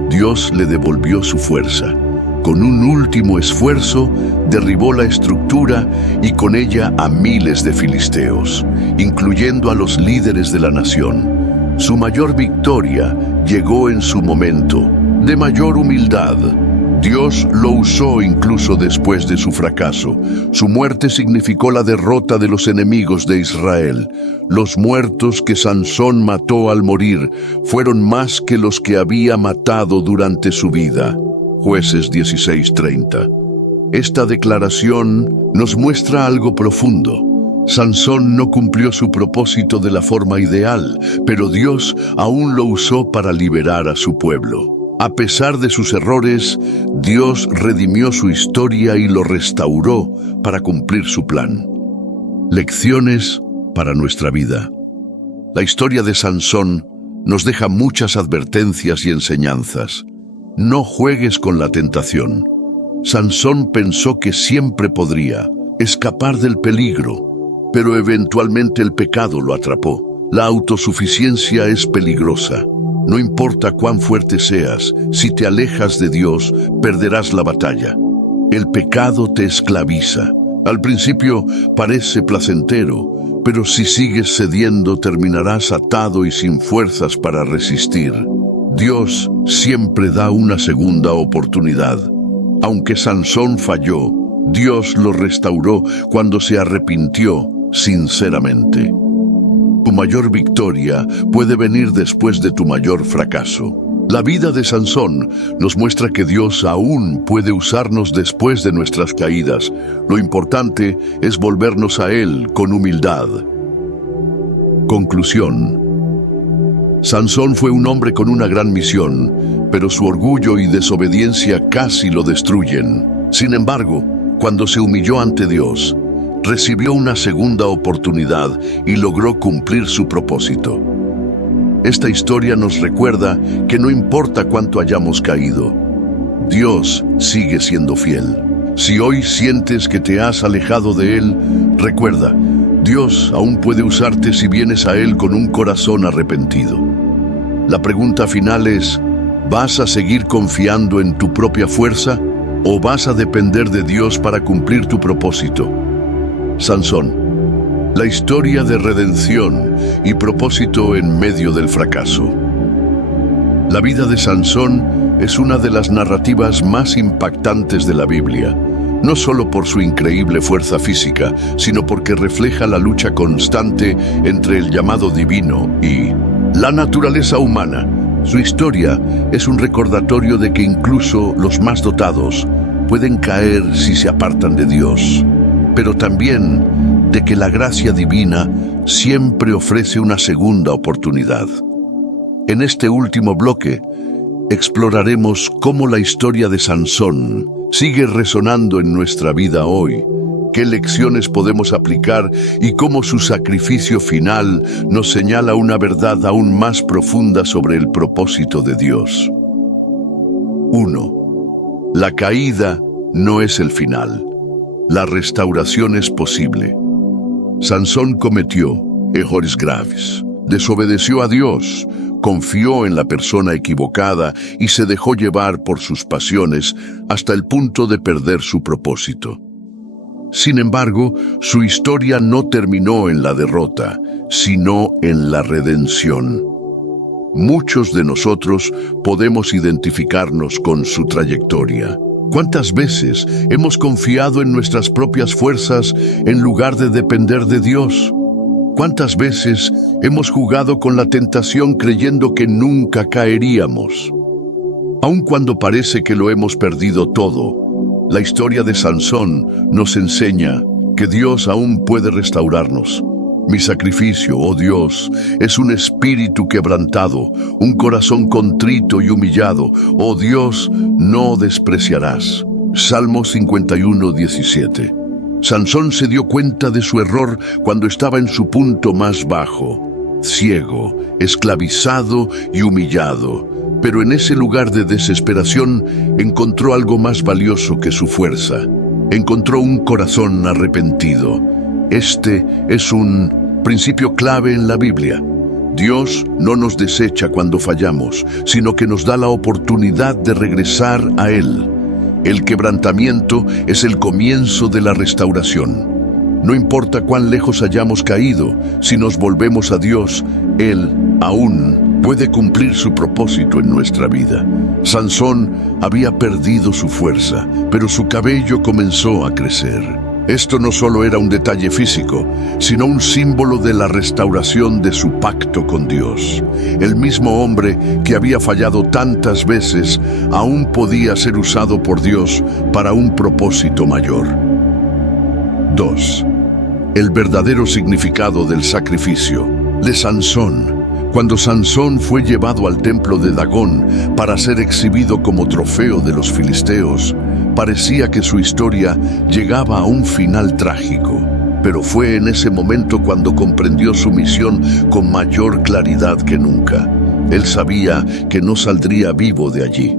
Dios le devolvió su fuerza. Con un último esfuerzo, derribó la estructura y con ella a miles de filisteos, incluyendo a los líderes de la nación. Su mayor victoria llegó en su momento de mayor humildad. Dios lo usó incluso después de su fracaso. Su muerte significó la derrota de los enemigos de Israel. Los muertos que Sansón mató al morir fueron más que los que había matado durante su vida. Jueces 16:30. Esta declaración nos muestra algo profundo. Sansón no cumplió su propósito de la forma ideal, pero Dios aún lo usó para liberar a su pueblo. A pesar de sus errores, Dios redimió su historia y lo restauró para cumplir su plan. Lecciones para nuestra vida. La historia de Sansón nos deja muchas advertencias y enseñanzas. No juegues con la tentación. Sansón pensó que siempre podría escapar del peligro, pero eventualmente el pecado lo atrapó. La autosuficiencia es peligrosa. No importa cuán fuerte seas, si te alejas de Dios, perderás la batalla. El pecado te esclaviza. Al principio parece placentero, pero si sigues cediendo terminarás atado y sin fuerzas para resistir. Dios siempre da una segunda oportunidad. Aunque Sansón falló, Dios lo restauró cuando se arrepintió sinceramente. Tu mayor victoria puede venir después de tu mayor fracaso. La vida de Sansón nos muestra que Dios aún puede usarnos después de nuestras caídas. Lo importante es volvernos a Él con humildad. Conclusión. Sansón fue un hombre con una gran misión, pero su orgullo y desobediencia casi lo destruyen. Sin embargo, cuando se humilló ante Dios, recibió una segunda oportunidad y logró cumplir su propósito. Esta historia nos recuerda que no importa cuánto hayamos caído, Dios sigue siendo fiel. Si hoy sientes que te has alejado de Él, recuerda, Dios aún puede usarte si vienes a Él con un corazón arrepentido. La pregunta final es, ¿vas a seguir confiando en tu propia fuerza o vas a depender de Dios para cumplir tu propósito? Sansón, la historia de redención y propósito en medio del fracaso. La vida de Sansón es una de las narrativas más impactantes de la Biblia, no solo por su increíble fuerza física, sino porque refleja la lucha constante entre el llamado divino y la naturaleza humana. Su historia es un recordatorio de que incluso los más dotados pueden caer si se apartan de Dios, pero también de que la gracia divina siempre ofrece una segunda oportunidad. En este último bloque, exploraremos cómo la historia de Sansón sigue resonando en nuestra vida hoy, qué lecciones podemos aplicar y cómo su sacrificio final nos señala una verdad aún más profunda sobre el propósito de Dios. 1. La caída no es el final. La restauración es posible. Sansón cometió errores graves, desobedeció a Dios, confió en la persona equivocada y se dejó llevar por sus pasiones hasta el punto de perder su propósito. Sin embargo, su historia no terminó en la derrota, sino en la redención. Muchos de nosotros podemos identificarnos con su trayectoria. ¿Cuántas veces hemos confiado en nuestras propias fuerzas en lugar de depender de Dios? ¿Cuántas veces hemos jugado con la tentación creyendo que nunca caeríamos? Aun cuando parece que lo hemos perdido todo, la historia de Sansón nos enseña que Dios aún puede restaurarnos. Mi sacrificio, oh Dios, es un espíritu quebrantado, un corazón contrito y humillado. Oh Dios, no despreciarás. Salmo 51:17. Sansón se dio cuenta de su error cuando estaba en su punto más bajo, ciego, esclavizado y humillado. Pero en ese lugar de desesperación encontró algo más valioso que su fuerza. Encontró un corazón arrepentido. Este es un principio clave en la Biblia. Dios no nos desecha cuando fallamos, sino que nos da la oportunidad de regresar a Él. El quebrantamiento es el comienzo de la restauración. No importa cuán lejos hayamos caído, si nos volvemos a Dios, Él aún puede cumplir su propósito en nuestra vida. Sansón había perdido su fuerza, pero su cabello comenzó a crecer. Esto no solo era un detalle físico, sino un símbolo de la restauración de su pacto con Dios. El mismo hombre que había fallado tantas veces aún podía ser usado por Dios para un propósito mayor. 2. El verdadero significado del sacrificio de Sansón. Cuando Sansón fue llevado al templo de Dagón para ser exhibido como trofeo de los filisteos, parecía que su historia llegaba a un final trágico. Pero fue en ese momento cuando comprendió su misión con mayor claridad que nunca. Él sabía que no saldría vivo de allí,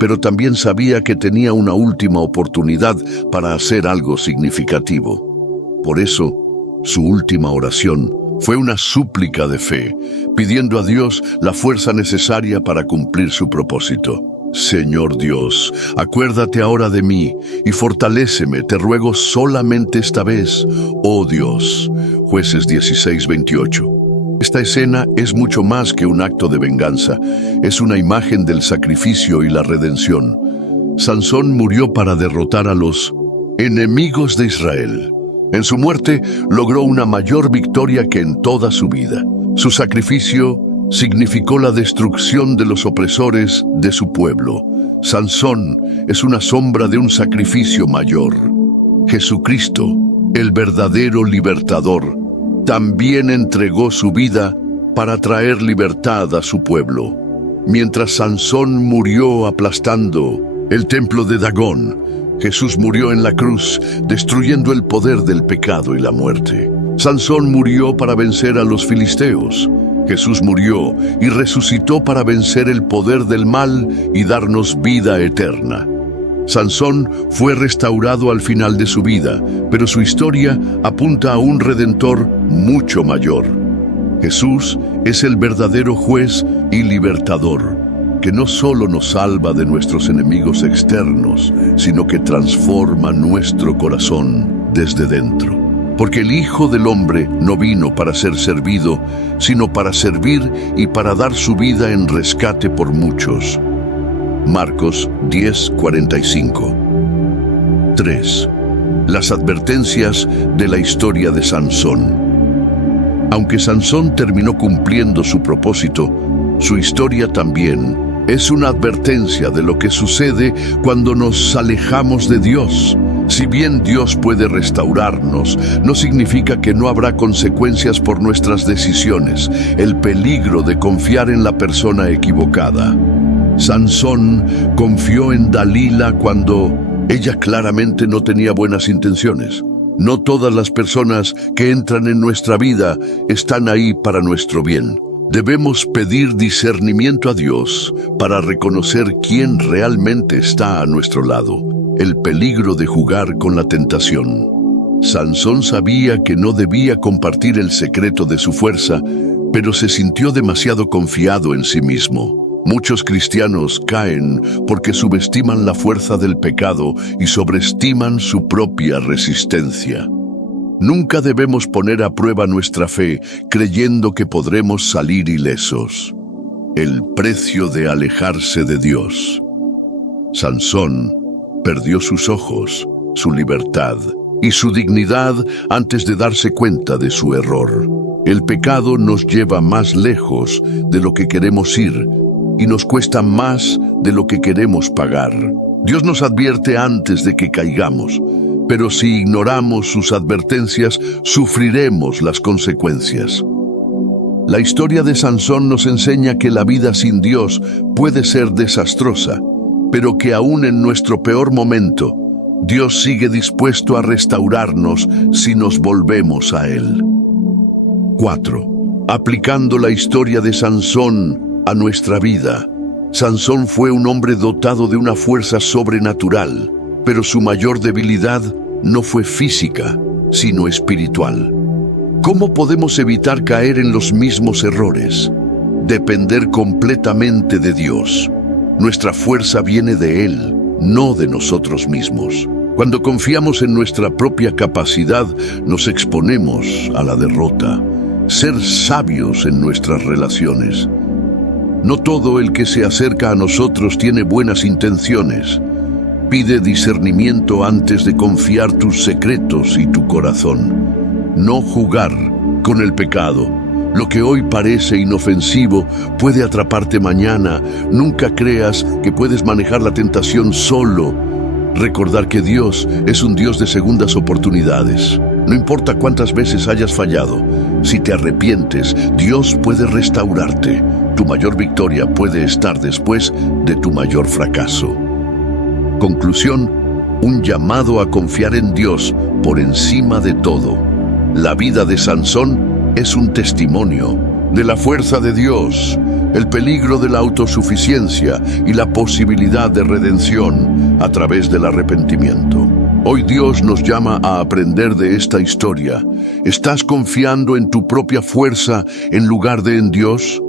pero también sabía que tenía una última oportunidad para hacer algo significativo. Por eso, su última oración fue una súplica de fe, pidiendo a Dios la fuerza necesaria para cumplir su propósito. Señor Dios, acuérdate ahora de mí y fortaléceme, te ruego solamente esta vez, oh Dios. Jueces 16:28. Esta escena es mucho más que un acto de venganza, es una imagen del sacrificio y la redención. Sansón murió para derrotar a los enemigos de Israel. En su muerte logró una mayor victoria que en toda su vida. Su sacrificio significó la destrucción de los opresores de su pueblo. Sansón es una sombra de un sacrificio mayor. Jesucristo, el verdadero libertador, también entregó su vida para traer libertad a su pueblo. Mientras Sansón murió aplastando el templo de Dagón, Jesús murió en la cruz, destruyendo el poder del pecado y la muerte. Sansón murió para vencer a los filisteos. Jesús murió y resucitó para vencer el poder del mal y darnos vida eterna. Sansón fue restaurado al final de su vida, pero su historia apunta a un redentor mucho mayor. Jesús es el verdadero juez y libertador, que no solo nos salva de nuestros enemigos externos, sino que transforma nuestro corazón desde dentro. Porque el Hijo del Hombre no vino para ser servido, sino para servir y para dar su vida en rescate por muchos. Marcos 10:45. 3. Las advertencias de la historia de Sansón. Aunque Sansón terminó cumpliendo su propósito, su historia también es una advertencia de lo que sucede cuando nos alejamos de Dios. Si bien Dios puede restaurarnos, no significa que no habrá consecuencias por nuestras decisiones, el peligro de confiar en la persona equivocada. Sansón confió en Dalila cuando ella claramente no tenía buenas intenciones. No todas las personas que entran en nuestra vida están ahí para nuestro bien. Debemos pedir discernimiento a Dios para reconocer quién realmente está a nuestro lado. El peligro de jugar con la tentación. Sansón sabía que no debía compartir el secreto de su fuerza, pero se sintió demasiado confiado en sí mismo. Muchos cristianos caen porque subestiman la fuerza del pecado y sobreestiman su propia resistencia. Nunca debemos poner a prueba nuestra fe creyendo que podremos salir ilesos. El precio de alejarse de Dios. Sansón perdió sus ojos, su libertad y su dignidad antes de darse cuenta de su error. El pecado nos lleva más lejos de lo que queremos ir y nos cuesta más de lo que queremos pagar. Dios nos advierte antes de que caigamos, pero si ignoramos sus advertencias, sufriremos las consecuencias. La historia de Sansón nos enseña que la vida sin Dios puede ser desastrosa, pero que aún en nuestro peor momento, Dios sigue dispuesto a restaurarnos si nos volvemos a Él. 4. Aplicando la historia de Sansón a nuestra vida. Sansón fue un hombre dotado de una fuerza sobrenatural, pero su mayor debilidad no fue física, sino espiritual. ¿Cómo podemos evitar caer en los mismos errores? Depender completamente de Dios. Nuestra fuerza viene de Él, no de nosotros mismos. Cuando confiamos en nuestra propia capacidad, nos exponemos a la derrota. Ser sabios en nuestras relaciones. No todo el que se acerca a nosotros tiene buenas intenciones. Pide discernimiento antes de confiar tus secretos y tu corazón. No jugar con el pecado. Lo que hoy parece inofensivo puede atraparte mañana. Nunca creas que puedes manejar la tentación solo. Recordar que Dios es un Dios de segundas oportunidades. No importa cuántas veces hayas fallado, si te arrepientes, Dios puede restaurarte. Tu mayor victoria puede estar después de tu mayor fracaso. Conclusión, un llamado a confiar en Dios por encima de todo. La vida de Sansón es un testimonio de la fuerza de Dios, el peligro de la autosuficiencia y la posibilidad de redención a través del arrepentimiento. Hoy Dios nos llama a aprender de esta historia. ¿Estás confiando en tu propia fuerza en lugar de en Dios?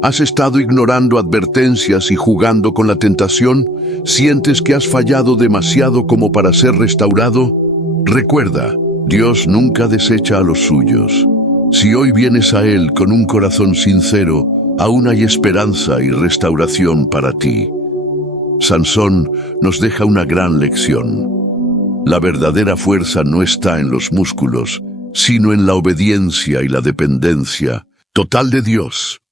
¿Has estado ignorando advertencias y jugando con la tentación? ¿Sientes que has fallado demasiado como para ser restaurado? Recuerda, Dios nunca desecha a los suyos. Si hoy vienes a Él con un corazón sincero, aún hay esperanza y restauración para ti. Sansón nos deja una gran lección. La verdadera fuerza no está en los músculos, sino en la obediencia y la dependencia total de Dios.